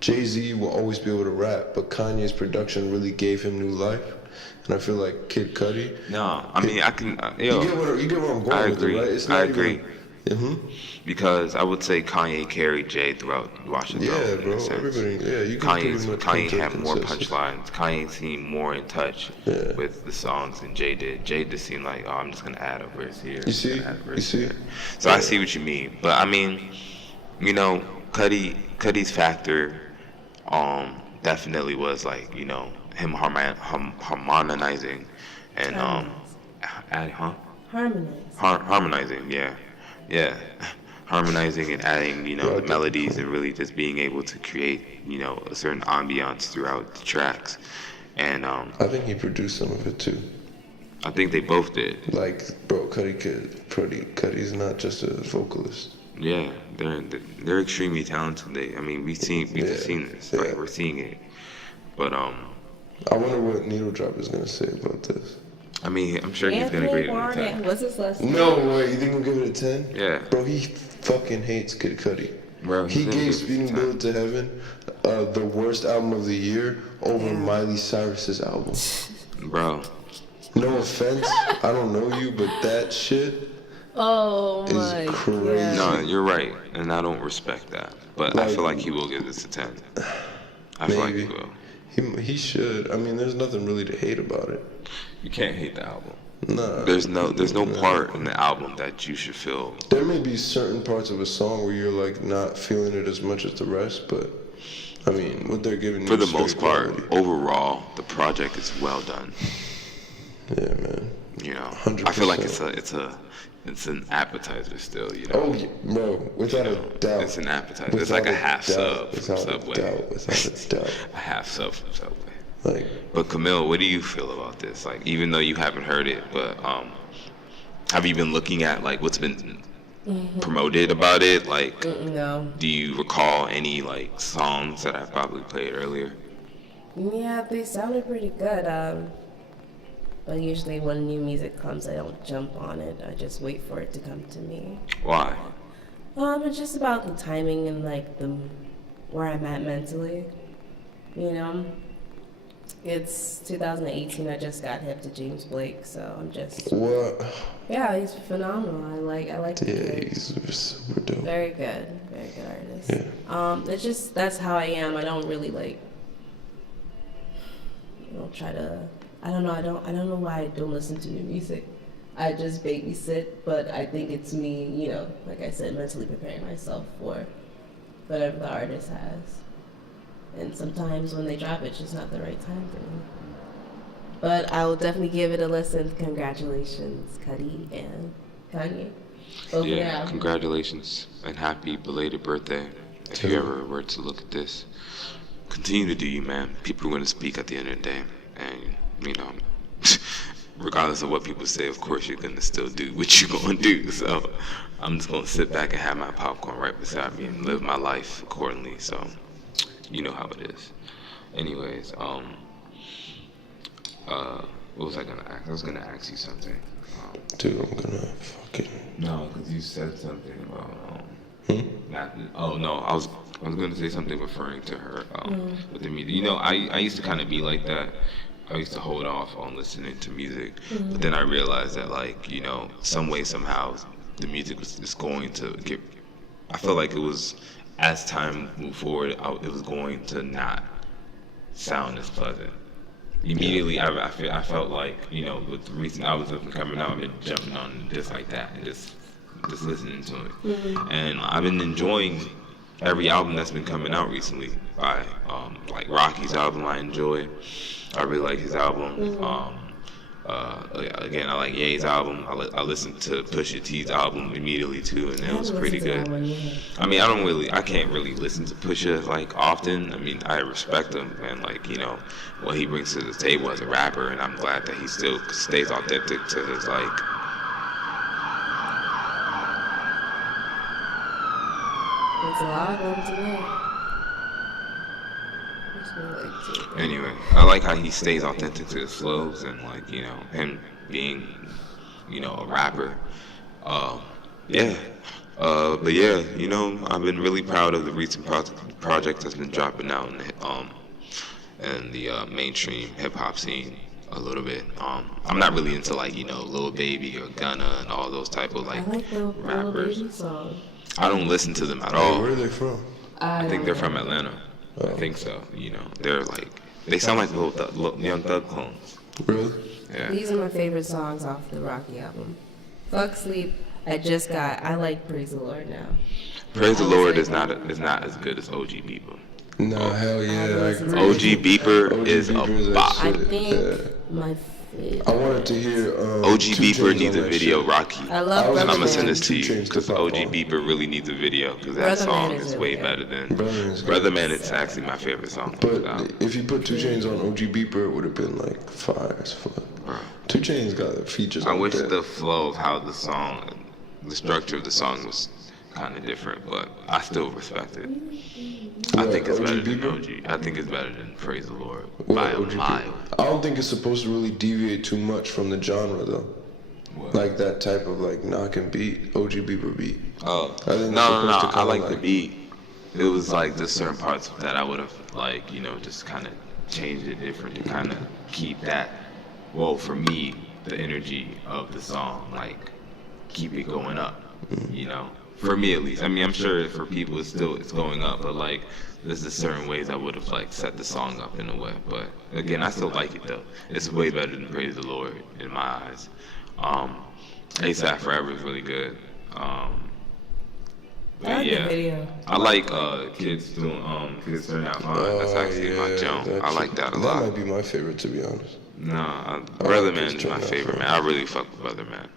Jay-Z will always be able to rap, but Kanye's production really gave him new life. And I feel like Kid Cudi. No, I mean, I can. You get where I'm going with it, right? It's not I agree. Even, Because I would say Kanye carried Jay throughout Washington. Yeah, bro. Everybody, yeah, you can Kanye had more punchlines. Kanye seemed more in touch with the songs than Jay did. Jay just seemed like, oh, I'm just gonna add a verse here. You see? So I see what you mean, but I mean, you know, Cudi's factor definitely was like, you know, him harmonizing and adding, harmonizing, yeah, harmonizing and adding, you know, the melodies and really just being able to create, you know, a certain ambiance throughout the tracks. And I think he produced some of it too. I think they both did. Like, bro, Cudi's not just a vocalist. Yeah, they're extremely talented. we've seen this. Like, we're seeing it. But I wonder what Needle Drop is gonna say about this. I mean, I'm sure he's gonna grade it a 10. What's his last name? No way, you think he'll give it a 10? Yeah. Bro, he fucking hates Kid Cudi. Bro, he gave Speeding Bullet to Heaven the worst album of the year over Miley Cyrus's album. Bro. No offense, I don't know you, but that shit is crazy. No, you're right, and I don't respect that. But I feel like he will give this a 10. I feel like he will. He should. I mean, there's nothing really to hate about it. You can't hate the album. Nah. There's no part in the album that you should feel. There may be certain parts of a song where you're like not feeling it as much as the rest, but I mean, what they're giving you for the most part, overall, the project is well done. Yeah, man. You know, 100%. I feel like it's an appetizer still. You know. Oh, yeah, bro, without a doubt. It's an appetizer. It's like a half sub from Subway. Without a doubt. A half sub from Subway. Like, but Camille, what do you feel about this? Like, even though you haven't heard it, but have you been looking at like what's been promoted about it? Like, no. Do you recall any like songs that I probably played earlier? Yeah, they sounded pretty good. But usually when new music comes, I don't jump on it. I just wait for it to come to me. Why? It's just about the timing and like where I'm at mentally. You know, it's 2018. I just got hip to James Blake, so I'm just. What? Yeah, he's phenomenal. I like. Yeah, he's super dope. Very good artist. Yeah. It's just that's how I am. I don't really like. Try to. I don't know. I don't know why I don't listen to new music. I just babysit, but I think it's me, you know, like I said, mentally preparing myself for whatever the artist has. And sometimes when they drop it, it's just not the right time for me. But I will definitely give it a listen. Congratulations, Cudi and Kanye. Yeah, congratulations and happy belated birthday. If you ever were to look at this, continue to do you, man. People are going to speak at the end of the day, and you know, regardless of what people say, of course you're gonna still do what you're gonna do. So I'm just gonna sit back and have my popcorn right beside me and live my life accordingly. So you know how it is. Anyways, what was I gonna ask? I was gonna ask you something. Dude, I'm gonna fucking. No, because you said something about I was gonna say something referring to her with the music. You know, I used to kind of be like that. I used to hold off on listening to music, but then I realized that, like, you know, some way, somehow, the music is going to get. I felt like it was, as time moved forward, it was going to not sound as pleasant. Immediately, I felt like, you know, with the recent albums that have been coming out, I've been jumping on just like that and just listening to it, and I've been enjoying every album that's been coming out recently. By like Rocky's album, I enjoy. I really like his album. Again, I like Ye's album. I listened to Pusha T's album immediately too, and it was pretty good. I mean, I can't really listen to Pusha like often. I mean, I respect him and, like, you know, what he brings to the table as a rapper, and I'm glad that he still stays authentic to his like. It's a lot of them today. Anyway, I like how he stays authentic to his flows and, like, you know, him being, you know, a rapper. But yeah, you know, I've been really proud of the recent project that's been dropping out in the mainstream hip hop scene a little bit. I'm not really into, like, you know, Lil Baby or Gunna and all those type of like rappers. Lil Baby song. I don't listen to them at all. Where are they from? I think they're from Atlanta. I think so. You know, they're like, they sound like little Young Thug clones. Really? Yeah. These are my favorite songs off the Rocky album. Fuck Sleep. I like Praise the Lord now. Praise the Lord is not as good as OG people. Nah, hell yeah, I agree. OG Beeper OG is a Beeper is that bop. I shit, think yeah. my favorite. I wanted to hear OG 2 Beeper Chainz needs on a that video, shit. Rocky. I love I was Brother I'm gonna send Man. this to you 2 Chainz because to pop OG on. Beeper really needs a video because that Brother Man song is is really way good. better than Brother Man's Brother good. Man. It's actually my favorite song. But if you put 2 Chainz on OG Beeper, it would have been like fire as fuck. 2 Chainz got features I on wish that. the flow of how the song, the structure of the song was kind of different, but I still respect it. I think it's OG better than Beeper? OG. I think it's better than Praise the Lord What, by a OG mile. Beeper? I don't think it's supposed to really deviate too much from the genre though. Like that type of like knocking beat, OG Beeper beat. Oh, I think it's no. supposed to I kinda like the like- beat. It was like there's certain parts that I would have like, you know, just kind of changed it different to kind of keep that. Well, for me, the energy of the song, like keep it going up. You know, for me at least. I mean, I'm sure for people it's going up, but like there's just certain ways I would have like set the song up in a way. But again, I still like it though. It's way better than Praise the Lord in my eyes. ASAP Forever is really good. I But like the yeah, video. I like kids doing kids turn out fine. That's actually my jump. I like that a That lot. might be my favorite, to be honest. No, Brother like Man Kids is Turn my Out favorite Fine. man. I really fuck with Brother Man.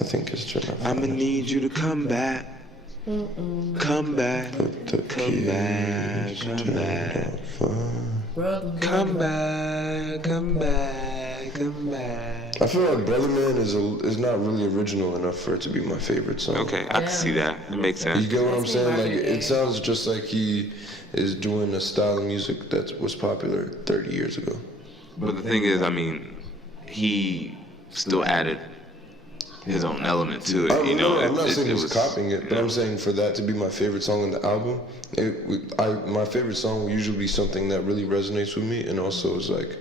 I think it's Turn Out I'ma Fine. need you to come back. Come back. Come back. Come back. Brother Come back. Come back. Come back. I feel like Brother Man is not really original enough for it to be my favorite song. Okay, I can see that. It makes You sense. get what I'm That's saying? Marvin Like Gaye. it sounds just like he is doing a style of music that was popular 30 years ago. But the thing is, I mean, he still added his own element to it. You know, I'm not saying it he's was copying it, but you know. I'm saying for that to be my favorite song on the album, my favorite song will usually be something that really resonates with me and also is like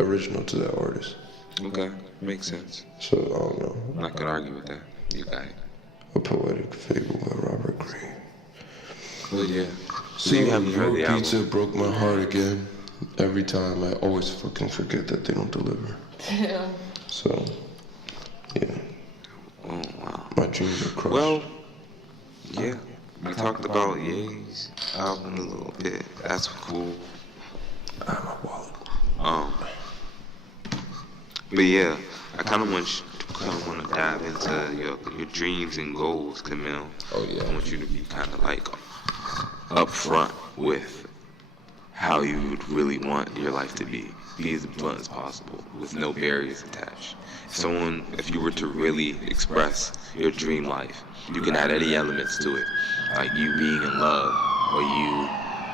original to that artist. Okay, makes sense. So I don't know. I'm not gonna argue with that. You got it. A Poetic Fable by Robert Greene. But yeah. So you haven't heard the album? Pizza broke my heart again. Every time I always fucking forget that they don't deliver. Yeah. So, yeah. Oh wow. My dreams are crushed. Well, yeah. We talked about Ye's album a little bit. That's cool. I have my wallet. But yeah, I kind of want to dive into your dreams and goals, Camille. Oh, yeah. I want you to be kind of like upfront with how you would really want your life to be as blunt as possible, with no barriers attached. If you were to really express your dream life, you can add any elements to it, like you being in love or you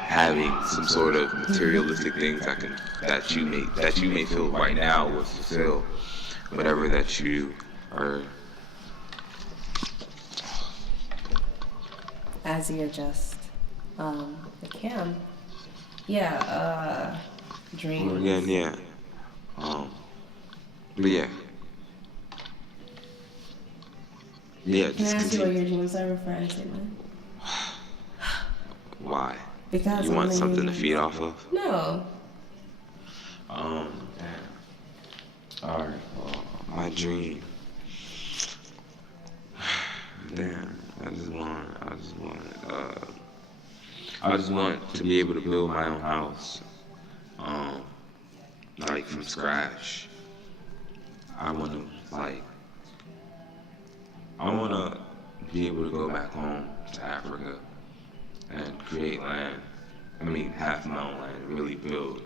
having some sort of materialistic things that you may feel right now will fulfill whatever that you are. As you adjust the cam. Yeah, dreams. Again, yeah. But yeah. Yeah, Can I just ask you what continue. your dreams are referring to, man? Why? Because You want only- something to feed off of? No. Damn. Alright, well, my dream. Damn, I just want to be able to build my own house. Like from scratch. I wanna be able to go back home to Africa and create land. I mean, have my own land, really build,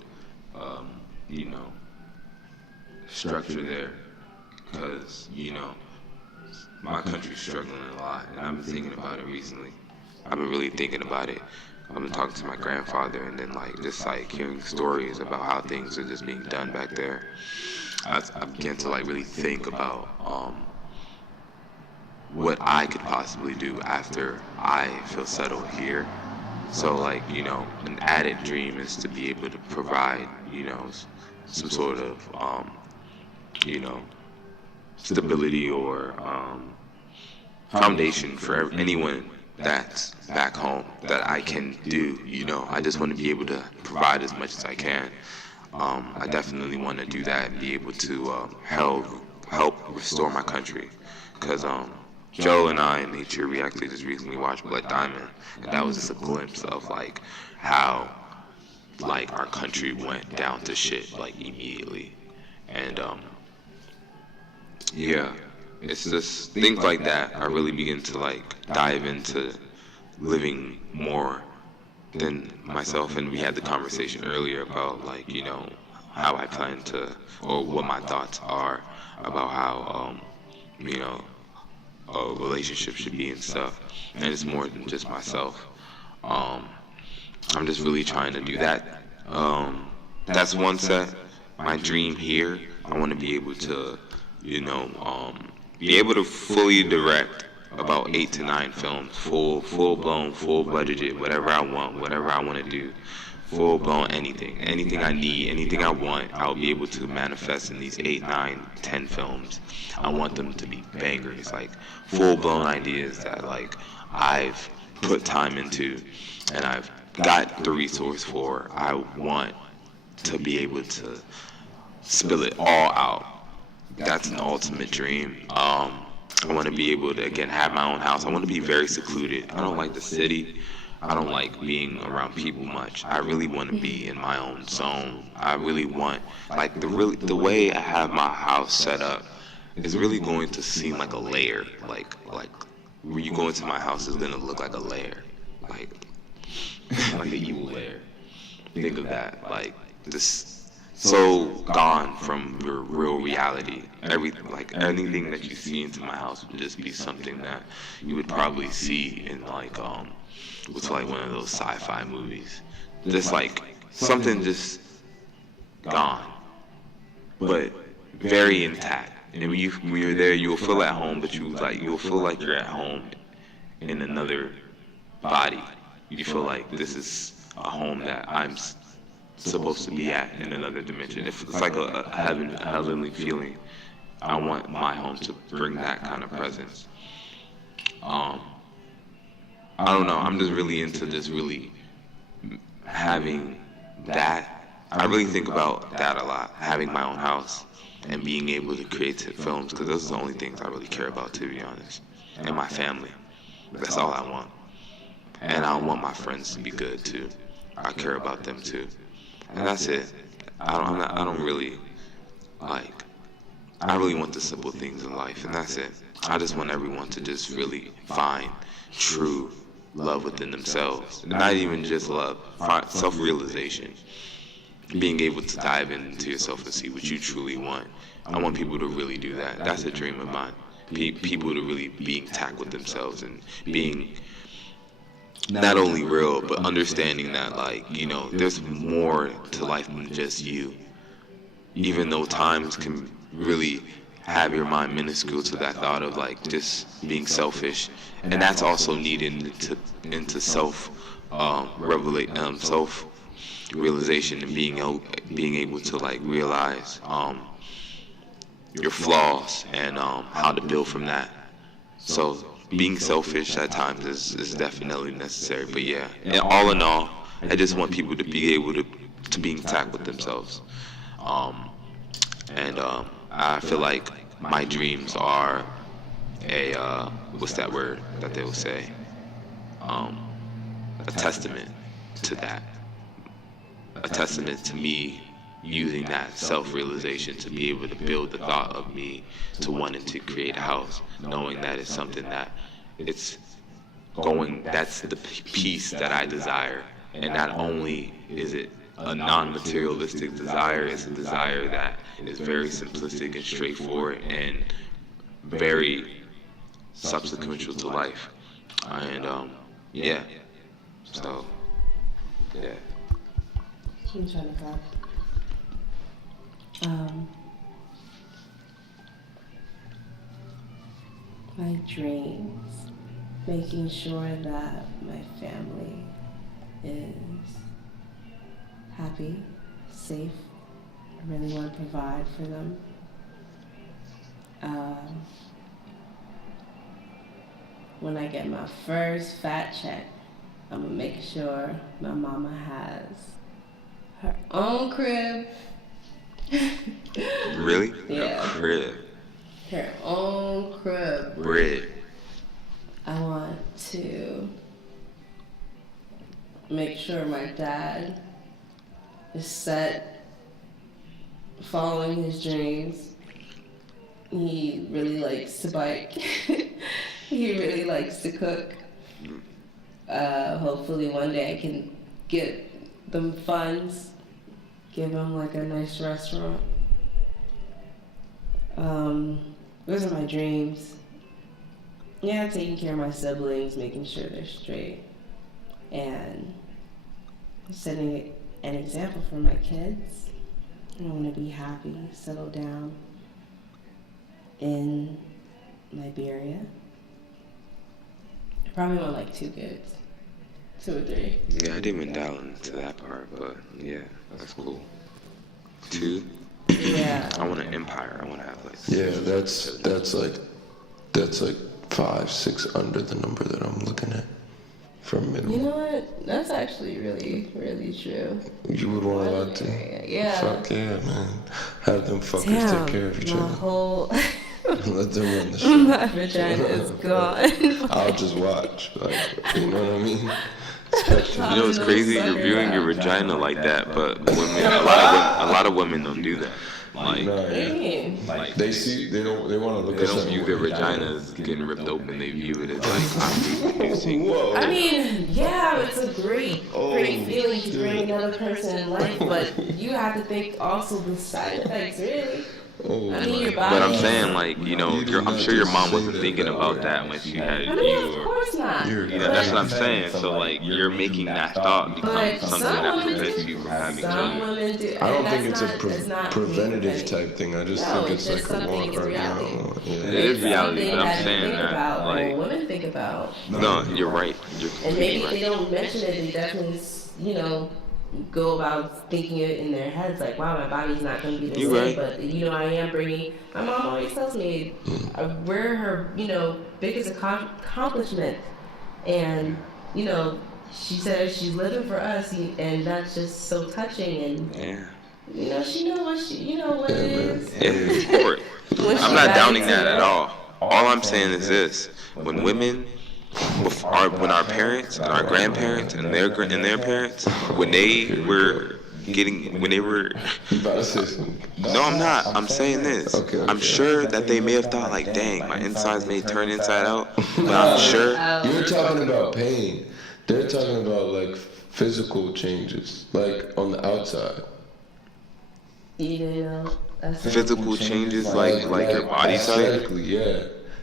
structure there. Because, my country's struggling a lot, and I've been thinking about it recently. I've been really thinking about it. I've been talking to my grandfather, and then hearing stories about how things are just being done back there. I began to really think about what I could possibly do after I feel settled here. So an added dream is to be able to provide, some sort of, stability or foundation for anyone that's back home that I can do. I just want to be able to provide as much as I can. I definitely want to do that and be able to help restore my country, because Joe and I and Nature, we actually just recently watched Blood Diamond, and that was just a glimpse of like how like our country went down to shit like immediately. And yeah, it's just things like that I really begin to like dive into living more than myself. And we had the conversation earlier about like, you know, how I plan to, or what my thoughts are about how you know, a relationship should be and stuff. And it's more than just myself. I'm just really trying to do that. That's one set. My dream here, I want to be able to, you know, be able to fully direct about 8 to 9 films, full blown, full budgeted, whatever I want to do, full blown anything I need, anything I want, I'll be able to manifest in these 8, 9, 10 films. I want them to be bangers, like full blown ideas that like I've put time into and I've got the resource for. I want to be able to spill it all out. That's an ultimate dream. I want to be able to, again, have my own house. I want to be very secluded. I don't like the city. I don't like being around people much. I really want to be in my own zone. I really want, like, the way I have my house set up is really going to seem like a lair. Like when you go into my house, it's going to look like a lair. Like an evil lair. Think of that. Like, this so gone from your real reality. Anything that you see into my house would just be something that you would probably see in like what's like one of those sci-fi movies. Just like something just gone, but very intact. And when you're there, you'll feel at home, but you'll feel like you're at home in another body. You feel like this is a home that I'm supposed to be at in another dimension. It's like a heavenly feeling. I want my home to bring that kind of presence. I don't know. I'm just really into just really having that. I really think about that a lot. Having my own house and being able to create films, because those are the only things I really care about, to be honest. And my family. That's all I want. And I want my friends to be good too. I care about them too. And that's it. I don't really like. I really want the simple things in life, and that's it. I just want everyone to just really find true love within themselves. Not even just love, self-realization. Being able to dive into yourself and see what you truly want. I want people to really do that. That's a dream of mine. People to really be intact with themselves and being not only real, but understanding that, like, you know, there's more to life than just you. Even though times can really have your mind minuscule to that thought of, like, just being selfish. And that's also needed into self-realization and being able to, like, realize your flaws and how to build from that. So being selfish at times is definitely necessary. But yeah, and all in all, I just want people to be able to be intact with themselves. I feel like my dreams are a what's that word that they will say? A testament to that. A testament to me using that self-realization to be able to build the thought of me to wanting to create a house, knowing that it's something that that's the peace that I desire. And not only is it a non-materialistic desire, it's a desire that is very simplistic and straightforward and very subsequential to life. And yeah, so yeah. I'm trying to clap. My dreams, making sure that my family is happy, safe. I really want to provide for them. When I get my first fat check, I'm gonna make sure my mama has her own crib. Really? Yeah. A crib. Her own crib. Bread. make sure my dad is set, following his dreams. He really likes to bike. He really likes to cook. Hopefully one day I can get them funds, give him like a nice restaurant. Those are my dreams. Yeah, taking care of my siblings, making sure they're straight, and setting an example for my kids. I want to be happy, settle down in Liberia. I probably want like 2 kids, 2 or 3. Yeah, I didn't even dial into that part, but yeah, that's cool. 2? Yeah. I want an empire. I want to have like. Yeah, that's like 5, 6 under the number that I'm looking at for minimum. You know what? That's actually really, really true. You would want a lot to. Yeah. Fuck yeah, man. Have them fuckers take care of each my other. whole Let them run the show. my vagina is gone. I'll just watch. Like, you know what I mean? You know what's crazy? You're viewing your vagina like that, but women, a lot of women don't do that. Like, No, yeah. They see, they want to look they at don't something. view their vagina as getting ripped open. They view it as like I'm reproducing. Whoa. I mean, yeah, it's a great feeling to bring another person in life, but you have to think also the side effects, really. Oh, I mean, your body. But I'm saying, like, you know, I'm sure your mom wasn't thinking about that when she had I mean, you. of Or, course not. You're you know, that's what I'm saying. So, like, you're making that thought become But something some that women prevents do. you from having Some children. women do. I don't and think it's that's a not preventative anything. type thing. I just No, think it's it's just like a something, want it's or reality. not. It Yeah. is reality, Something but I'm that saying you think that, about, or like, women think about. no, you're right. You're And maybe completely if they right. don't mention it, they definitely, you know, go about thinking it in their heads, like, wow, my body's not going to be the You're same. right. But, you know, I am bringing, my mom always tells me, we're her, you know, biggest accomplishment. And, you know, she says she's living for us, and that's just so touching. And, Yeah. you know, she knows what you know what Yeah, it man. is. It's important. When she I'm not got downing into that it. at all. All I'm saying is this: when women, when our parents and our grandparents and their parents, when they were You about to say something? no, I'm not. I'm saying this. Okay, I'm okay. sure that they may have thought like, dang, my insides may turn inside out, but I'm sure. You're talking about pain. They're talking about like physical changes, like on the outside. You didn't know. That's Physical changes like your body type. Aesthetically, yeah.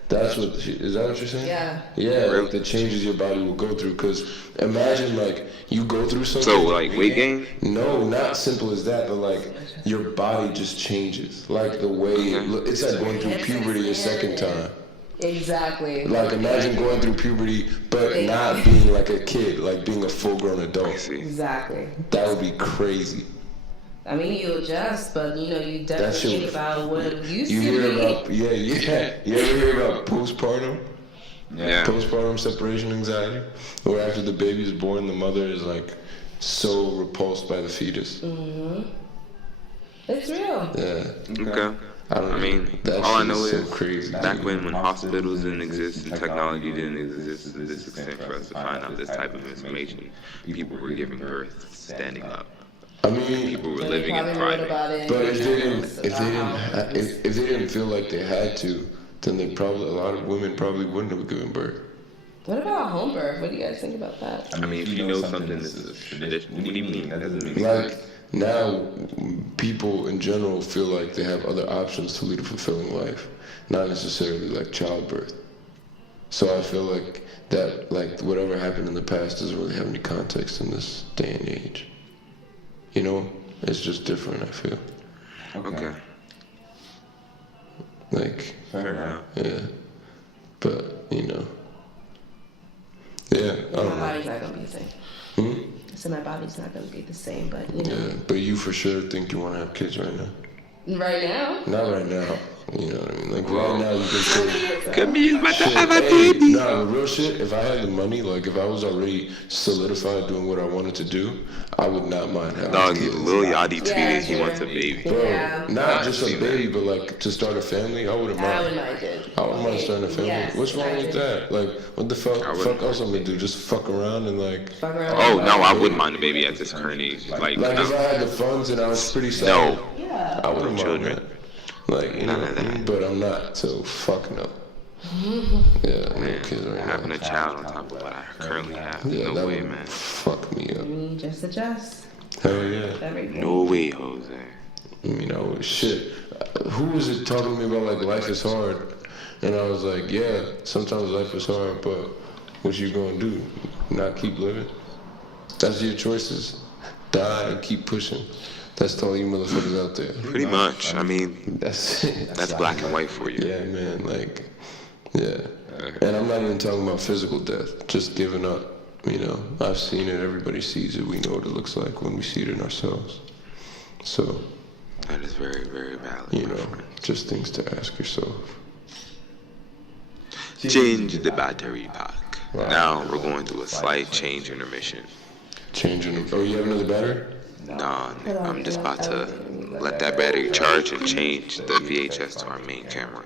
That's what. Is that what you're saying? Yeah. Yeah, like the changes your body will go through. Cause imagine like you go through something. So like weight gain. No, not simple as that, but like your body just changes. Like the way it's like going through puberty a second time. Exactly. Like imagine going through puberty, but not being like a kid, like being a full-grown I adult. see. Exactly. That would be crazy. I mean, you adjust, but you know, you That definitely shit- think about what it used You to hear be. about You ever hear about postpartum? Yeah. Postpartum separation anxiety, where after the baby is born, the mother is like so repulsed by the fetus. It's real. Yeah. Okay. I mean, that all I shit know is so is crazy. back when hospitals didn't exist and technology didn't exist to this extent for us to find out this type of information, people were giving birth standing up. I mean, People were So living you in probably wrote private. about it. but if they didn't, About if they didn't feel like they had to, then a lot of women probably wouldn't have given birth. What about home birth? What do you guys think about that? I mean, if you know something this is a tradition, what do you mean? That doesn't make Like sense. now, people in general feel like they have other options to lead a fulfilling life, not necessarily like childbirth. So I feel like that, like whatever happened in the past doesn't really have any context in this day and age. You know, it's just different. I feel Okay. like, Fair enough. yeah, but you know, yeah, I My don't know. body's not gonna be the same. Hmm? So my body's not gonna be the same, but you know, Yeah, but you for sure think you want to have kids right now. right now. Not right now. You know what I mean? Like right now, you can say, Camille, about to shit, have a hey, baby. nah, the real shit. If I had the money, like if I was already solidified doing what I wanted to do, I would not mind having Dog, kids. Lil Yachty tweeted Yeah, he wants a baby. Bro, Yeah. not just a baby, but like to start a family, I wouldn't mind. I would mind it. I wouldn't mind starting a family. Yes, What's wrong I with do. that? Like, what the fuck else I'm gonna do? Just fuck around and like. Fuck around Oh, with no, I it. wouldn't mind a baby at this current age. Like, Like if I no. had the funds and I was pretty No. solid, Yeah. I wouldn't mind Children. that. Like, you know, None of that. but I'm not, so fuck no. Yeah, no Man, kids right having now. a child on top of what I currently have. Yeah, No that way, would man. fuck me up. Just adjust. Hell yeah. Everything. No way, Jose. I mean, I was shit. Who was it talking to me about like life is hard? And I was like, yeah, sometimes life is hard, but what you gonna do? Not keep living? That's your choices. Die and keep pushing. That's to all you motherfuckers out there. Pretty much. I mean, That's it. that's black and white for you. Yeah, man, like, yeah. And I'm not even talking about physical death, just giving up. You know, I've seen it, everybody sees it, we know what it looks like when we see it in ourselves. So, That is very, very valid. you my know, friend. just things to ask yourself. Change the battery pack. Wow. Now we're going through a slight change intermission. Changing them. Oh, you have another battery? Nah, I'm just about to let that battery charge and change the VHS to our main camera.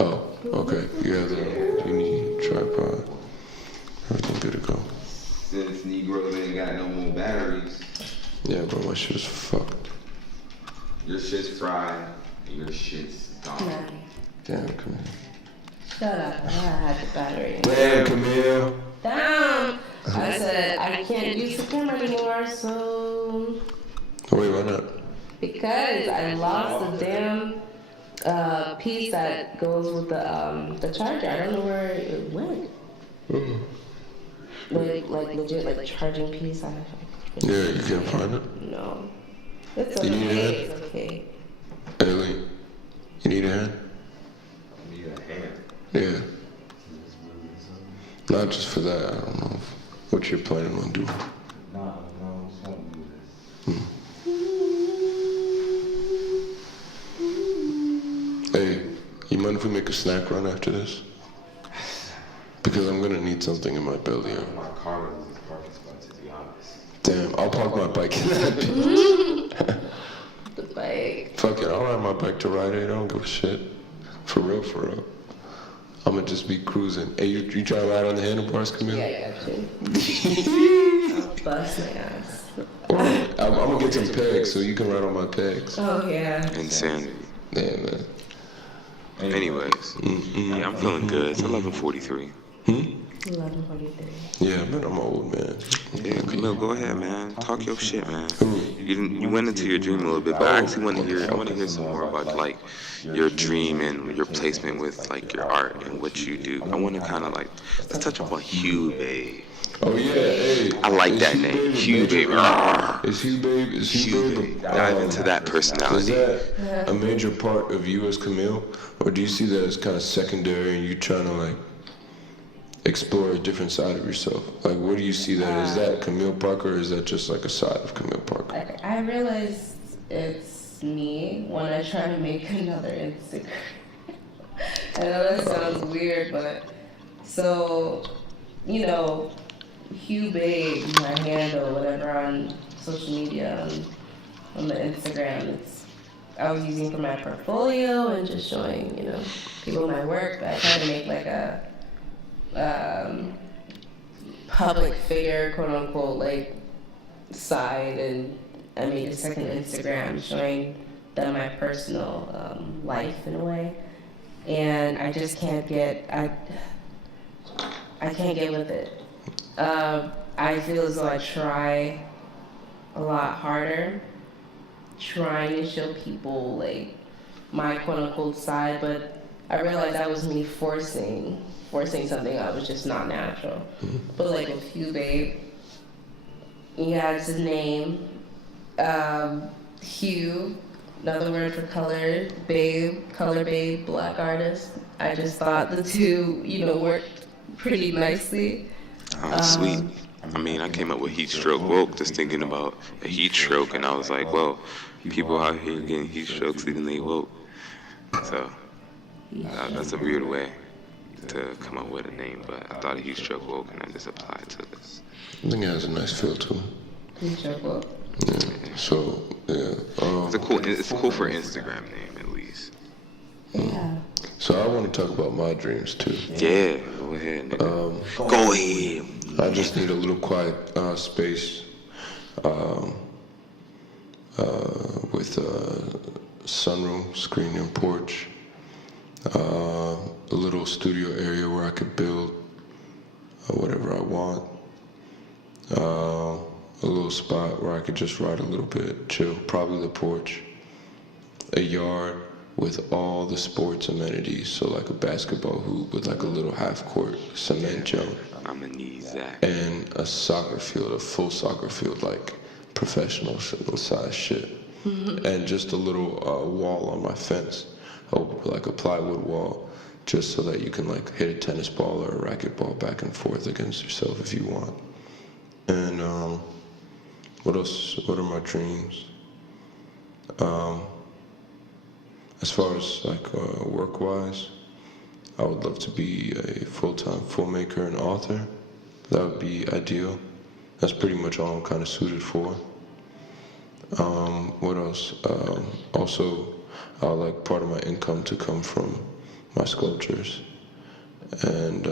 Oh, okay. You need tripod. Everything good to go. Since Negroes ain't got no more batteries, Yeah, bro, my shit is fucked. your shit's fried and your shit's gone. Damn, Camille. Shut up. I had the battery. Damn, Camille. Damn. I said I can't use the camera anymore, so Wait, why not? because I lost the damn piece that goes with the charger. I don't know where it went. Like legit, like charging piece. Yeah, you can't find it? No. It's You need okay. it? It's okay. Hey, Lee, you need a hand? Need a hand. Yeah. Not just for that, I don't know what you're planning on doing. No, just want to do this. Hey, you mind if we make a snack run after this? Because I'm gonna need something in my belly. My car was this parking spot, to be honest. Damn, I'll park my bike in that bitch. The bike. Fuck it, I'll ride my bike to Rite Aid. I don't give a shit. For real, for real. I'm gonna just be cruising. Hey, you try to ride on the handlebars, Camille? Yeah, I got you. I'll bust my ass. I'm gonna get some pegs so you can ride on my pegs. Oh yeah. Insanity. Yeah, man. Anyways, yeah, I'm feeling good. It's 11:43. 11:43. Yeah, man, I'm old, man. Yeah, Camille, go ahead, man. Talk your shit, man. Who? You went into your dream a little bit, but I actually want to hear. I want to hear some more about like your dream and your placement with like your art and what you do. I want to kind of like let's touch upon HUEBABE. Oh yeah, hey. I like Is that HUEBABE name, a HUEBABE. major- Is HUEBABE? Is HUEBABE. HUEBABE? Dive into that Is personality. that a major part of you as Camille, or do you see that as kind of secondary and you trying to like explore a different side of yourself? Like, where do you see that? Is that Camille Parker, or is that just like a side of Camille Parker? I realized it's me when I try to make another Instagram. I know that sounds weird, but so, you know, HUEBABE, my handle, whatever on social media, on the Instagram, I was using for my portfolio and just showing, you know, people my work. But I tried to make like a public figure, quote unquote, like side, and I made a second Instagram showing them my personal life in a way, and I just can't get I can't get with it. I feel as though I try a lot harder, trying to show people like my quote unquote side, but I realized that was me forcing something that was just not natural. But like with HUEBABE, yeah, it's his name. Hue, another word for color, babe, color babe, black artist. I just thought the two, you know, worked pretty nicely. Oh, sweet. I mean, I came up with heat stroke woke just thinking about a heat stroke, and I was like, well, people out here getting heat strokes even they woke. So that's a weird way to come up with a name, but I thought a huge stroke woke and I just applied to this. I think it has a nice feel to it. Huge stroke woke. Yeah. So yeah. It's cool for Instagram name at least. Yeah. So I want to talk about my dreams too. Yeah, go ahead. Nigga. Go ahead. I just need a little quiet space with a sunroom, screen and porch, a little studio area where I could build whatever I want, a little spot where I could just ride a little bit, chill, probably the porch, a yard with all the sports amenities, so like a basketball hoop with like a little half-court cement jump. I'm gonna need that. And a soccer field, a full soccer field, like professional size shit. And just a little wall on my fence, like a plywood wall, just so that you can like hit a tennis ball or a racquetball back and forth against yourself if you want. And what else? What are my dreams? As far as like work-wise, I would love to be a full-time filmmaker and author. That would be ideal. That's pretty much all I'm kind of suited for. What else? Also, I would like part of my income to come from my sculptures. And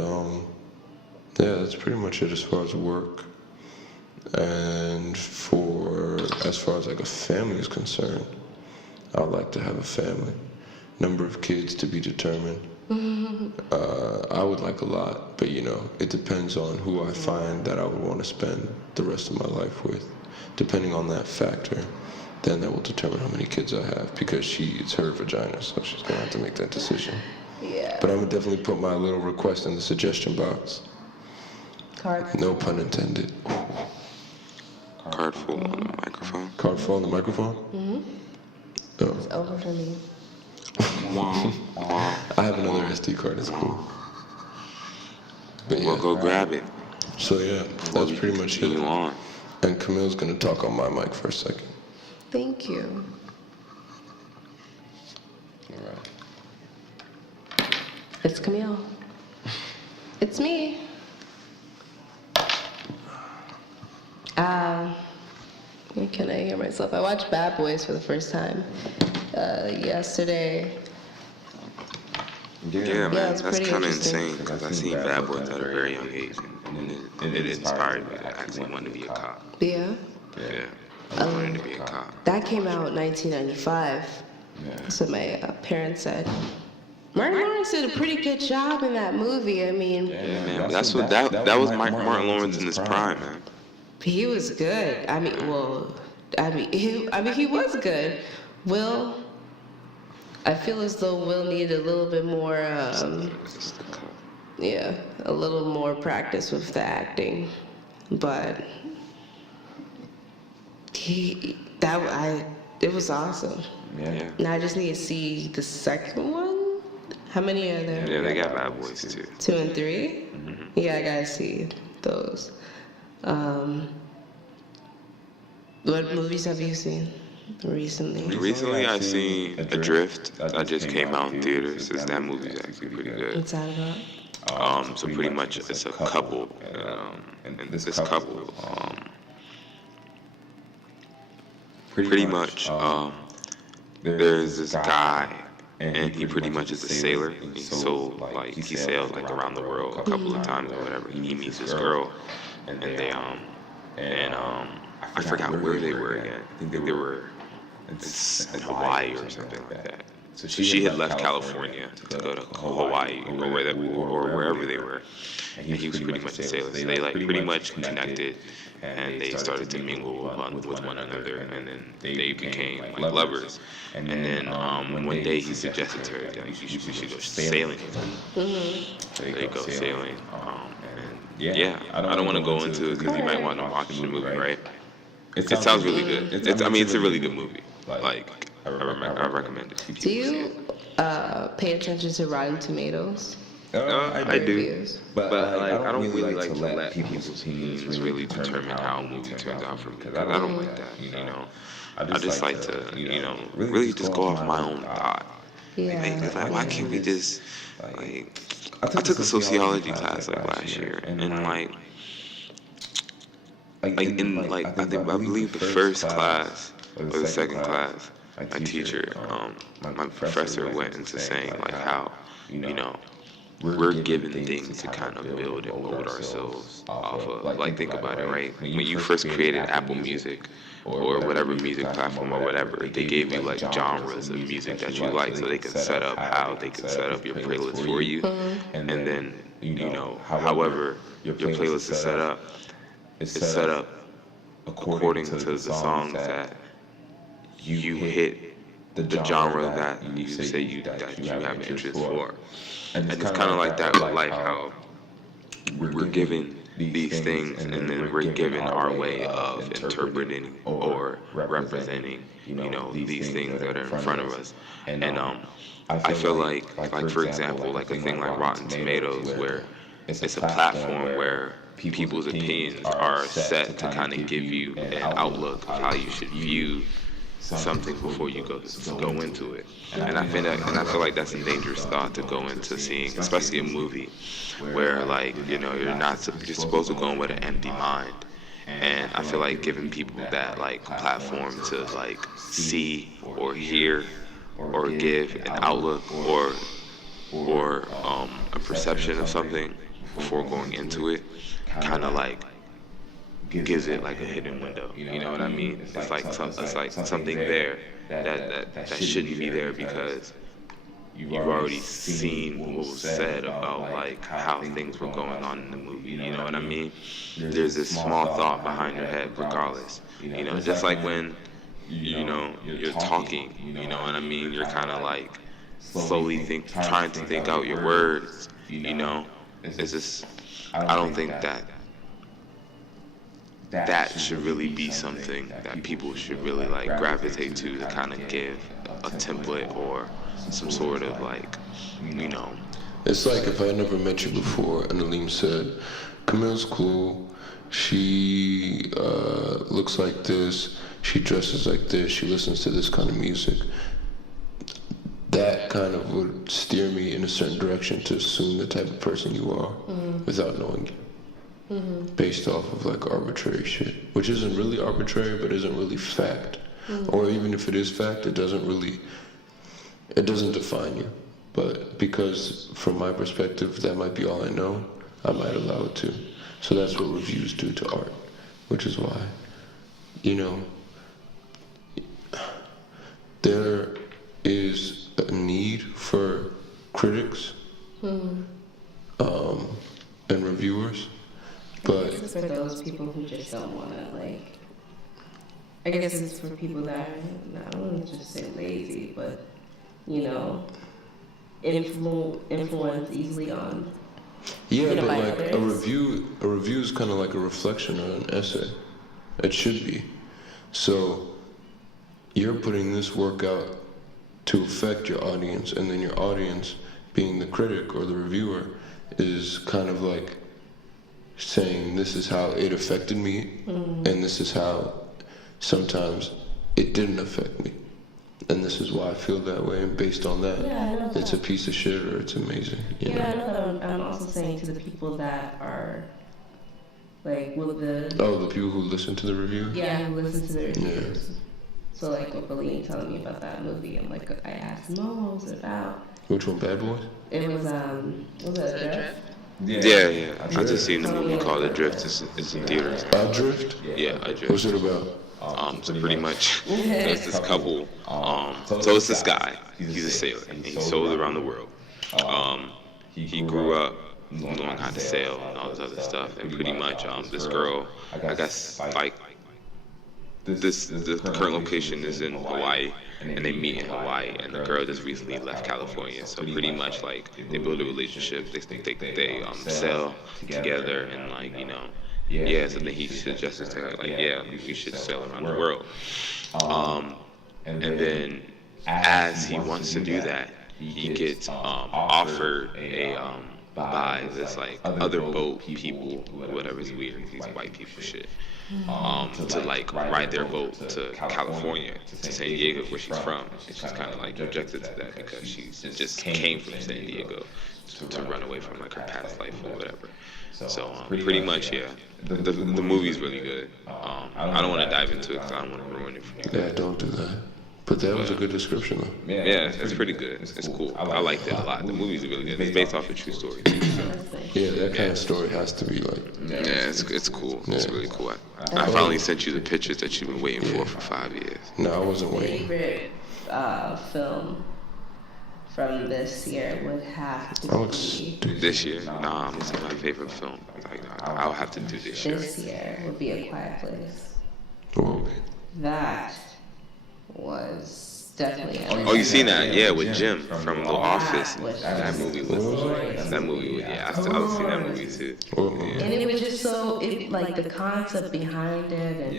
yeah, that's pretty much it as far as work. And as far as like a family is concerned, I would like to have a family. Number of kids to be determined. I would like a lot, but you know, it depends on who I find that I would want to spend the rest of my life with. Depending on that factor, then that will determine how many kids I have, because it's her vagina, so she's gonna have to make that decision. Yeah. But I would definitely put my little request in the suggestion box. Card. No pun intended. Card full on the microphone. Card full on the microphone? Oh. It's over for me. I have another SD card, it's cool. But Well, yeah, go grab it. so yeah, that's pretty much You it. on? And Camille's gonna talk on my mic for a second. Thank you. Alright. It's Camille. It's me. Can I hear myself? I watched Bad Boys for the first time yesterday. Yeah, man, it's that's pretty kind of interesting. insane because I seen Bad Boys at a very young age, and it inspired me to actually want to be a cop. Yeah. Yeah, I wanted to be a cop. That came out in 1995. That's what my parents said. Martin Lawrence did a pretty good job in that movie. I mean, Yeah, man, that was Martin Lawrence in his prime, man. he was good. He was good. Will, I feel as though Will needed a little bit more, a little more practice with the acting, but it was awesome. Yeah. Now I just need to see the second one. How many are there? Yeah, they got Bad Boys too. 2 and 3? Yeah, I gotta see those. What movies have you seen recently? Recently, I seen Adrift. That just came out in theaters. That movie's actually pretty good. What's that about? So pretty much it's a couple, and this couple, pretty much, there's this guy, and he pretty much is a sailor. He sailed like around the world a couple of times or whatever. He meets this girl, and they I forgot where they were again. I think they were in Hawaii or something like that. So she had left California to go to Hawaii or wherever they were, and he was pretty much a sailor. So they like pretty much connected, and they started to mingle with one another, and then they became like lovers. And then one day he suggested to her that we should go sailing. So they go sailing. And yeah, I don't want to go into it because you might want to watch the movie, right? It sounds really good. It's a really good movie. Like I recommend it. Do you pay attention to Rotten Tomatoes? I do, Reviews? but like I don't really like to let people's opinions really determine how a movie turns out for me. Because I don't like that, you know. I just like to, really just go off my own thought. Like, why can't we just, like, I took a sociology class, like, last year, and, like, I believe the first class, or the second class, my teacher, my professor went into saying, like, how, we're given things to kind of build and mold ourselves off of. Like, think about it, right? When you first created Apple Music, or whatever music platform or whatever, they gave you like genres of music that you like, so they can set up how they can set up your playlist for you. And then, however your playlist is set up, it's set up according to the songs that you hit the genre that you say that you have interest for. And it's kind of like that with life, how we're given these things, and then we're given our way of interpreting or representing, these things that are in front of us. And I feel like for example, like a thing like Rotten Tomatoes, where it's a platform where people's opinions are set to kind of give you an outlook of how you should view something before you go into it. And I feel like that's a dangerous thought to go into seeing, especially a movie where, like, you're supposed to go in with an empty mind. And I feel like giving people that, like, platform to, like, see or hear or give an outlook or a perception of something before going into it, kind of like gives it like a hidden window. You know what I mean? It's like something there that shouldn't be there, because you've already seen what was said about, like, how things were going on in the movie. You know what I mean? There's this small thought behind your head regardless. Just like when you're talking, you know what I mean? You're kind of like slowly trying to think out your words. It's just, I don't think that should really be something that people should really, like, gravitate to kind of give a template or some sort of, like, It's like if I never met you before and Alim said, Camille's cool, she looks like this, she dresses like this, she listens to this kind of music. That kind of would steer me in a certain direction to assume the type of person you are without knowing you. Based off of, like, arbitrary shit, which isn't really arbitrary, but isn't really fact. Or even if it is fact, it doesn't define you. But because from my perspective that might be all I know, I might allow it to. So that's what reviews do to art, which is why, there is a need for critics and reviewers. But it's for those people who just don't want to, like, I guess it's for people that are, I don't want to just say lazy, but, influence easily on. Yeah, but like others. a review is kind of like a reflection on an essay. It should be. So you're putting this work out to affect your audience, and then your audience, being the critic or the reviewer, is kind of like saying this is how it affected me, and this is how sometimes it didn't affect me, and this is why I feel that way, and based on that, it's a piece of shit or it's amazing. I know that I'm also saying to the people that are, like, with the people who listen to the review? Who listen to the reviews. So, like, with Alim telling me about that movie, I'm like, I asked him, what was it about? Which one, Bad Boys? It was Adrift? Yeah. I just seen the movie called Adrift. It's in theaters. Adrift? Yeah, Adrift. What's it about? So pretty much, there's this couple. So it's this guy. He's a sailor, and he sailed around the world. He grew up learning how to sail and all this other stuff, and pretty much, this girl, I guess, like, the current location is in Hawaii, and they meet in Hawaii, and the girl just recently left California. So pretty much, like, they build a relationship. They sail together, and, like, so then he suggested to her, like, we should sail around the world. And then as he wants to do that, he gets offered by this like other boat people, whatever's weird, these white people shit, to like ride their boat to California, to San Diego, where she's from. And she's kind of like objected to that because she just came from San Diego to run away from like her past life or whatever. So pretty much, yeah. The movie's really good. I don't want to dive into it because I don't want to ruin it for you. Yeah, don't do that. But that was a good description, though. Yeah, it's pretty good. It's cool. I liked it a lot. The movie's really good. It's based off a true story too. So. Yeah, that kind of story has to be like. Yeah, it's cool. It's really cool. I finally sent you the pictures that you've been waiting for 5 years. No, I wasn't waiting. Favorite film from this year would have to be. This year? Nah, I'm saying my favorite film. Like, I'll have to do this year. This year would be A Quiet Place. Whoa. That was definitely. Oh, you seen that? Yeah, with Jim from The Office. That movie was. Yeah, I've seen that movie too. And it was just so, like the concept behind it. And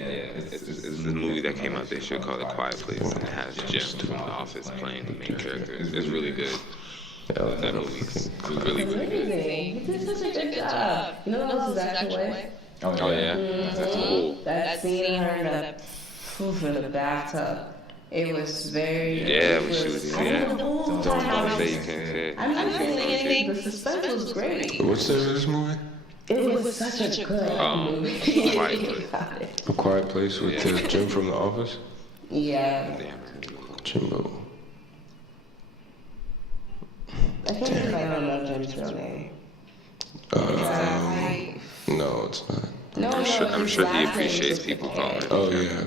It's the movie that came out this year called A Quiet Place, and it has Jim from The Office playing the main character. It's really good. That movie is really good. amazing. He did such a good job. You know what else is actually way? Oh yeah, that's cool. That scene of her in the bathtub. It was very. Yeah, when she was don't say you can't say it. I'm not saying anything. The suspense was great. What's the name of this movie? It was such a good movie. Quiet Place. A Quiet Place with Jim from The Office? Yeah. Jimbo. I can't believe I don't know Jim's real name. No, it's not. No, I'm sure he appreciates people calling him. Oh, yeah.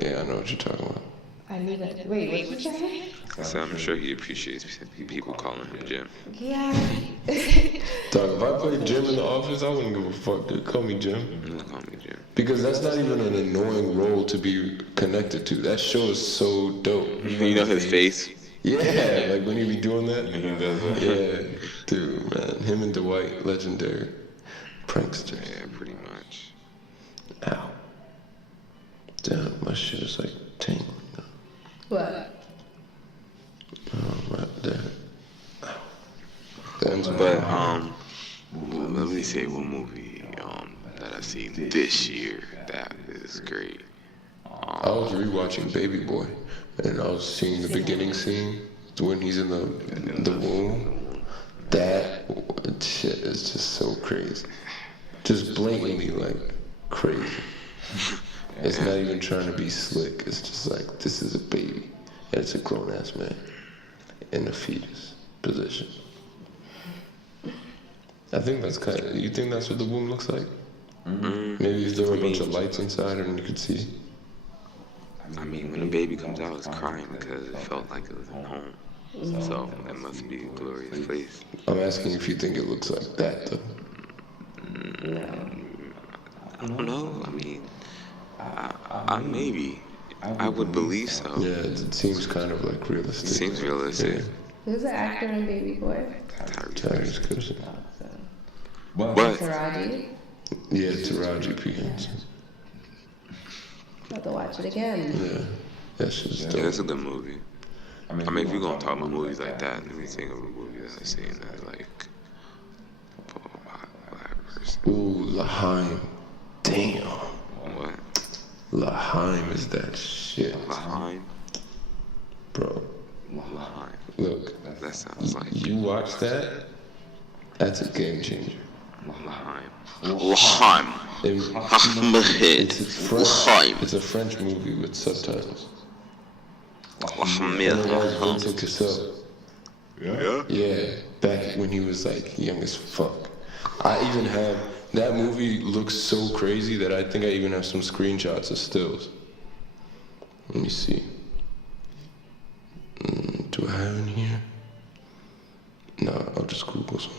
Yeah, I know what you're talking about. I need to. Wait, what's your name? So I'm sure he appreciates people calling him Jim. Yeah. Dog, if I played Jim in The Office, I wouldn't give a fuck, dude. Call me Jim. Call me Jim. Because that's not even an annoying role to be connected to. That show is so dope. You know his face? Yeah, like when he be doing that. He does that. Yeah, dude, man. Him and Dwight, legendary pranksters. Yeah, pretty much. Ow. Damn, my shit is like tingling. What? Oh, right there. Ow. That's But let me say one movie that I've seen this year that is great. I was rewatching Baby Boy, and I was seeing the beginning scene when he's in the womb. That shit is just so crazy. Just blatantly like crazy. It's not even trying to be slick. It's just like, this is a baby, and it's a grown ass man in a fetus position. I think that's kind of. You think that's what the womb looks like? Mm-hmm. Maybe if there were a bunch of lights inside, and you could see. I mean, when a baby comes out, it's crying because it felt like it was at home. So that must be a glorious place. I'm asking if you think it looks like that, though. I don't know. I mean, I maybe. I would believe so. Yeah, it seems kind of like realistic. It seems realistic. Yeah. Who's the actor in Baby Boy? Tyrese Gibson. But Taraji. Yeah, Taraji P. Henson. Have to watch it again. Yeah, that's just yeah, dope. that's a good movie. I mean, if you're gonna talk about movies like that, let me think of a movie that I've seen that's like black person. Ooh, L'Haim. Damn. What? L'Haim is that shit. L'Haim? Bro, L'Haim. look, That sounds like you watch that, that's a game changer. L'Haim. L'Haim. It's a French movie with subtitles. L'Haim. Vincent Cassel. Yeah? Yeah, back when he was like young as fuck. I even have, that movie looks so crazy that I think I even have some screenshots of stills. Let me see. Do I have in here? No, I'll just Google some.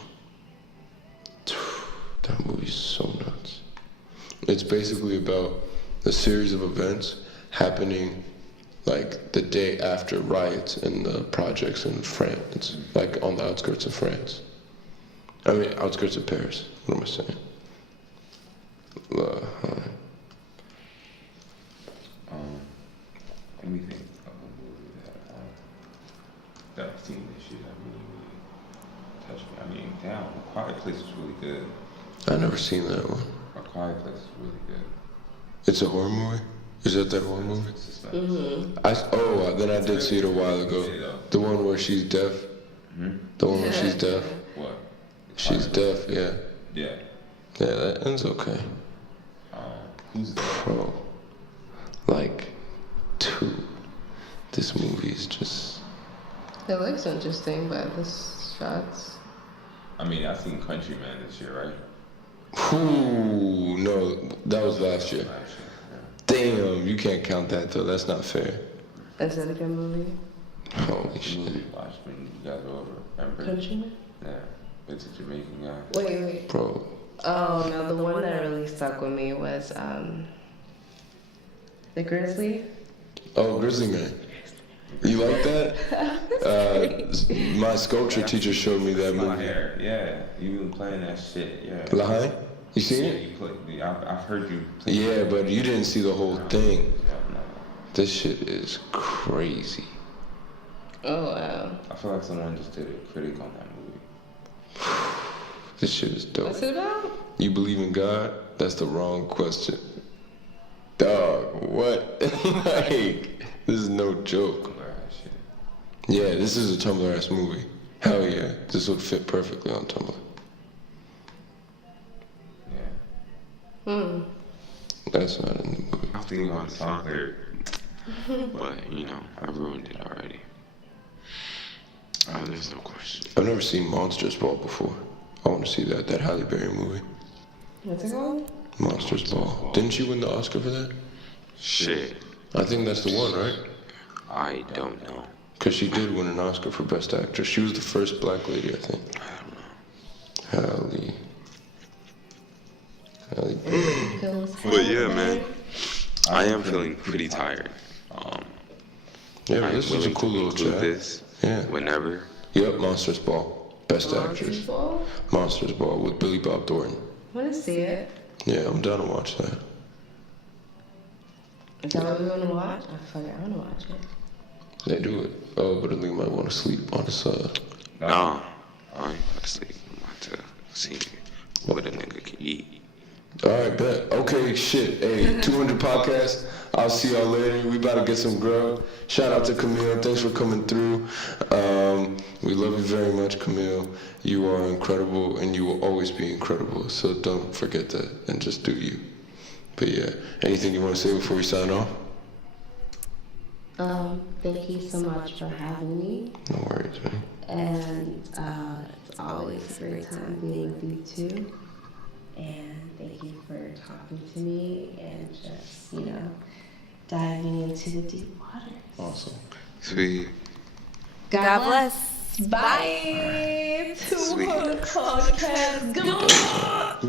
That movie's so nuts. It's basically about a series of events happening like the day after riots in the projects in France, like on the outskirts of France. I mean, outskirts of Paris. What am I saying? Let me think of a movie that I've seen this year that really I mean, damn, A Quiet Place is really good. I've never seen that one. A Quiet Place is really good. It's a horror movie? Is that horror movie? It's suspense. Then I did see it a while ago. The one where she's deaf? The one where she's deaf? What? She's deaf, yeah. Yeah. Yeah, that ends okay. Who's that? Bro, like, 2. This movie is just... It looks interesting, but the shots. I mean, I seen Countryman this year, right? Ooh, no, that was last year. Damn, you can't count that though. That's not fair. Is that a good movie? Holy shit. Movie watched when you guys were over. Remember? Countryman? Yeah. It's a Jamaican guy. Wait. Bro. Oh, no, the one that really stuck with me was The Grizzly. Oh, Grizzly Man. You like that? My sculpture teacher showed me that My movie. hair. Yeah. You been playing that shit. Yeah. Lahai? You seen Yeah, it? you play, I've heard you play. Yeah, but you didn't see the whole thing. Yeah, no. This shit is crazy. Oh, wow. I feel like someone just did a critic on that movie. This shit is dope. What's it about? You believe in God? That's the wrong question. Dog, what? Like, this is no joke. Shit. Yeah, this is a Tumblr-ass movie. Hell yeah. This would fit perfectly on Tumblr. Yeah. That's not in the movie. I was thinking about the song lyric. But, you know, I ruined it already. There's no question. I've never seen Monsters Ball before. I want to see that Halle Berry movie. What's it called? Monsters Ball. Didn't she win the Oscar for that? Shit. I think that's the one, right? I don't know. Because she did win an Oscar for Best Actress. She was the first black lady, I think. I don't know. Halle Berry. But yeah, man. I am feeling pretty tired. Yeah, but I'm this is a willing cool to little include chat. this Yeah. whenever. Yep, Monsters Ball. Best Actress. Monsters Ball with Billy Bob Thornton. I want to see it. Yeah, I'm down to watch that. Is that what we want to watch? I want to watch it. They do it. Oh, but Ali might want to sleep on his Nah, I ain't about to sleep. I'm about to see what a nigga can eat. Alright, bet. Okay, shit. Hey, 200 podcasts. I'll see y'all later. We about to get some grub. Shout out to Camille. Thanks for coming through. We love you very much, Camille. You are incredible, and you will always be incredible. So don't forget that, and just do you. But yeah, anything you want to say before we sign off? Thank you so much for having me. No worries, man. And it's always a great time being with you too. And thank you for talking to me and just, diving into the deep waters. Awesome. Sweet. God bless. Bye. Sweet. Podcast. Go.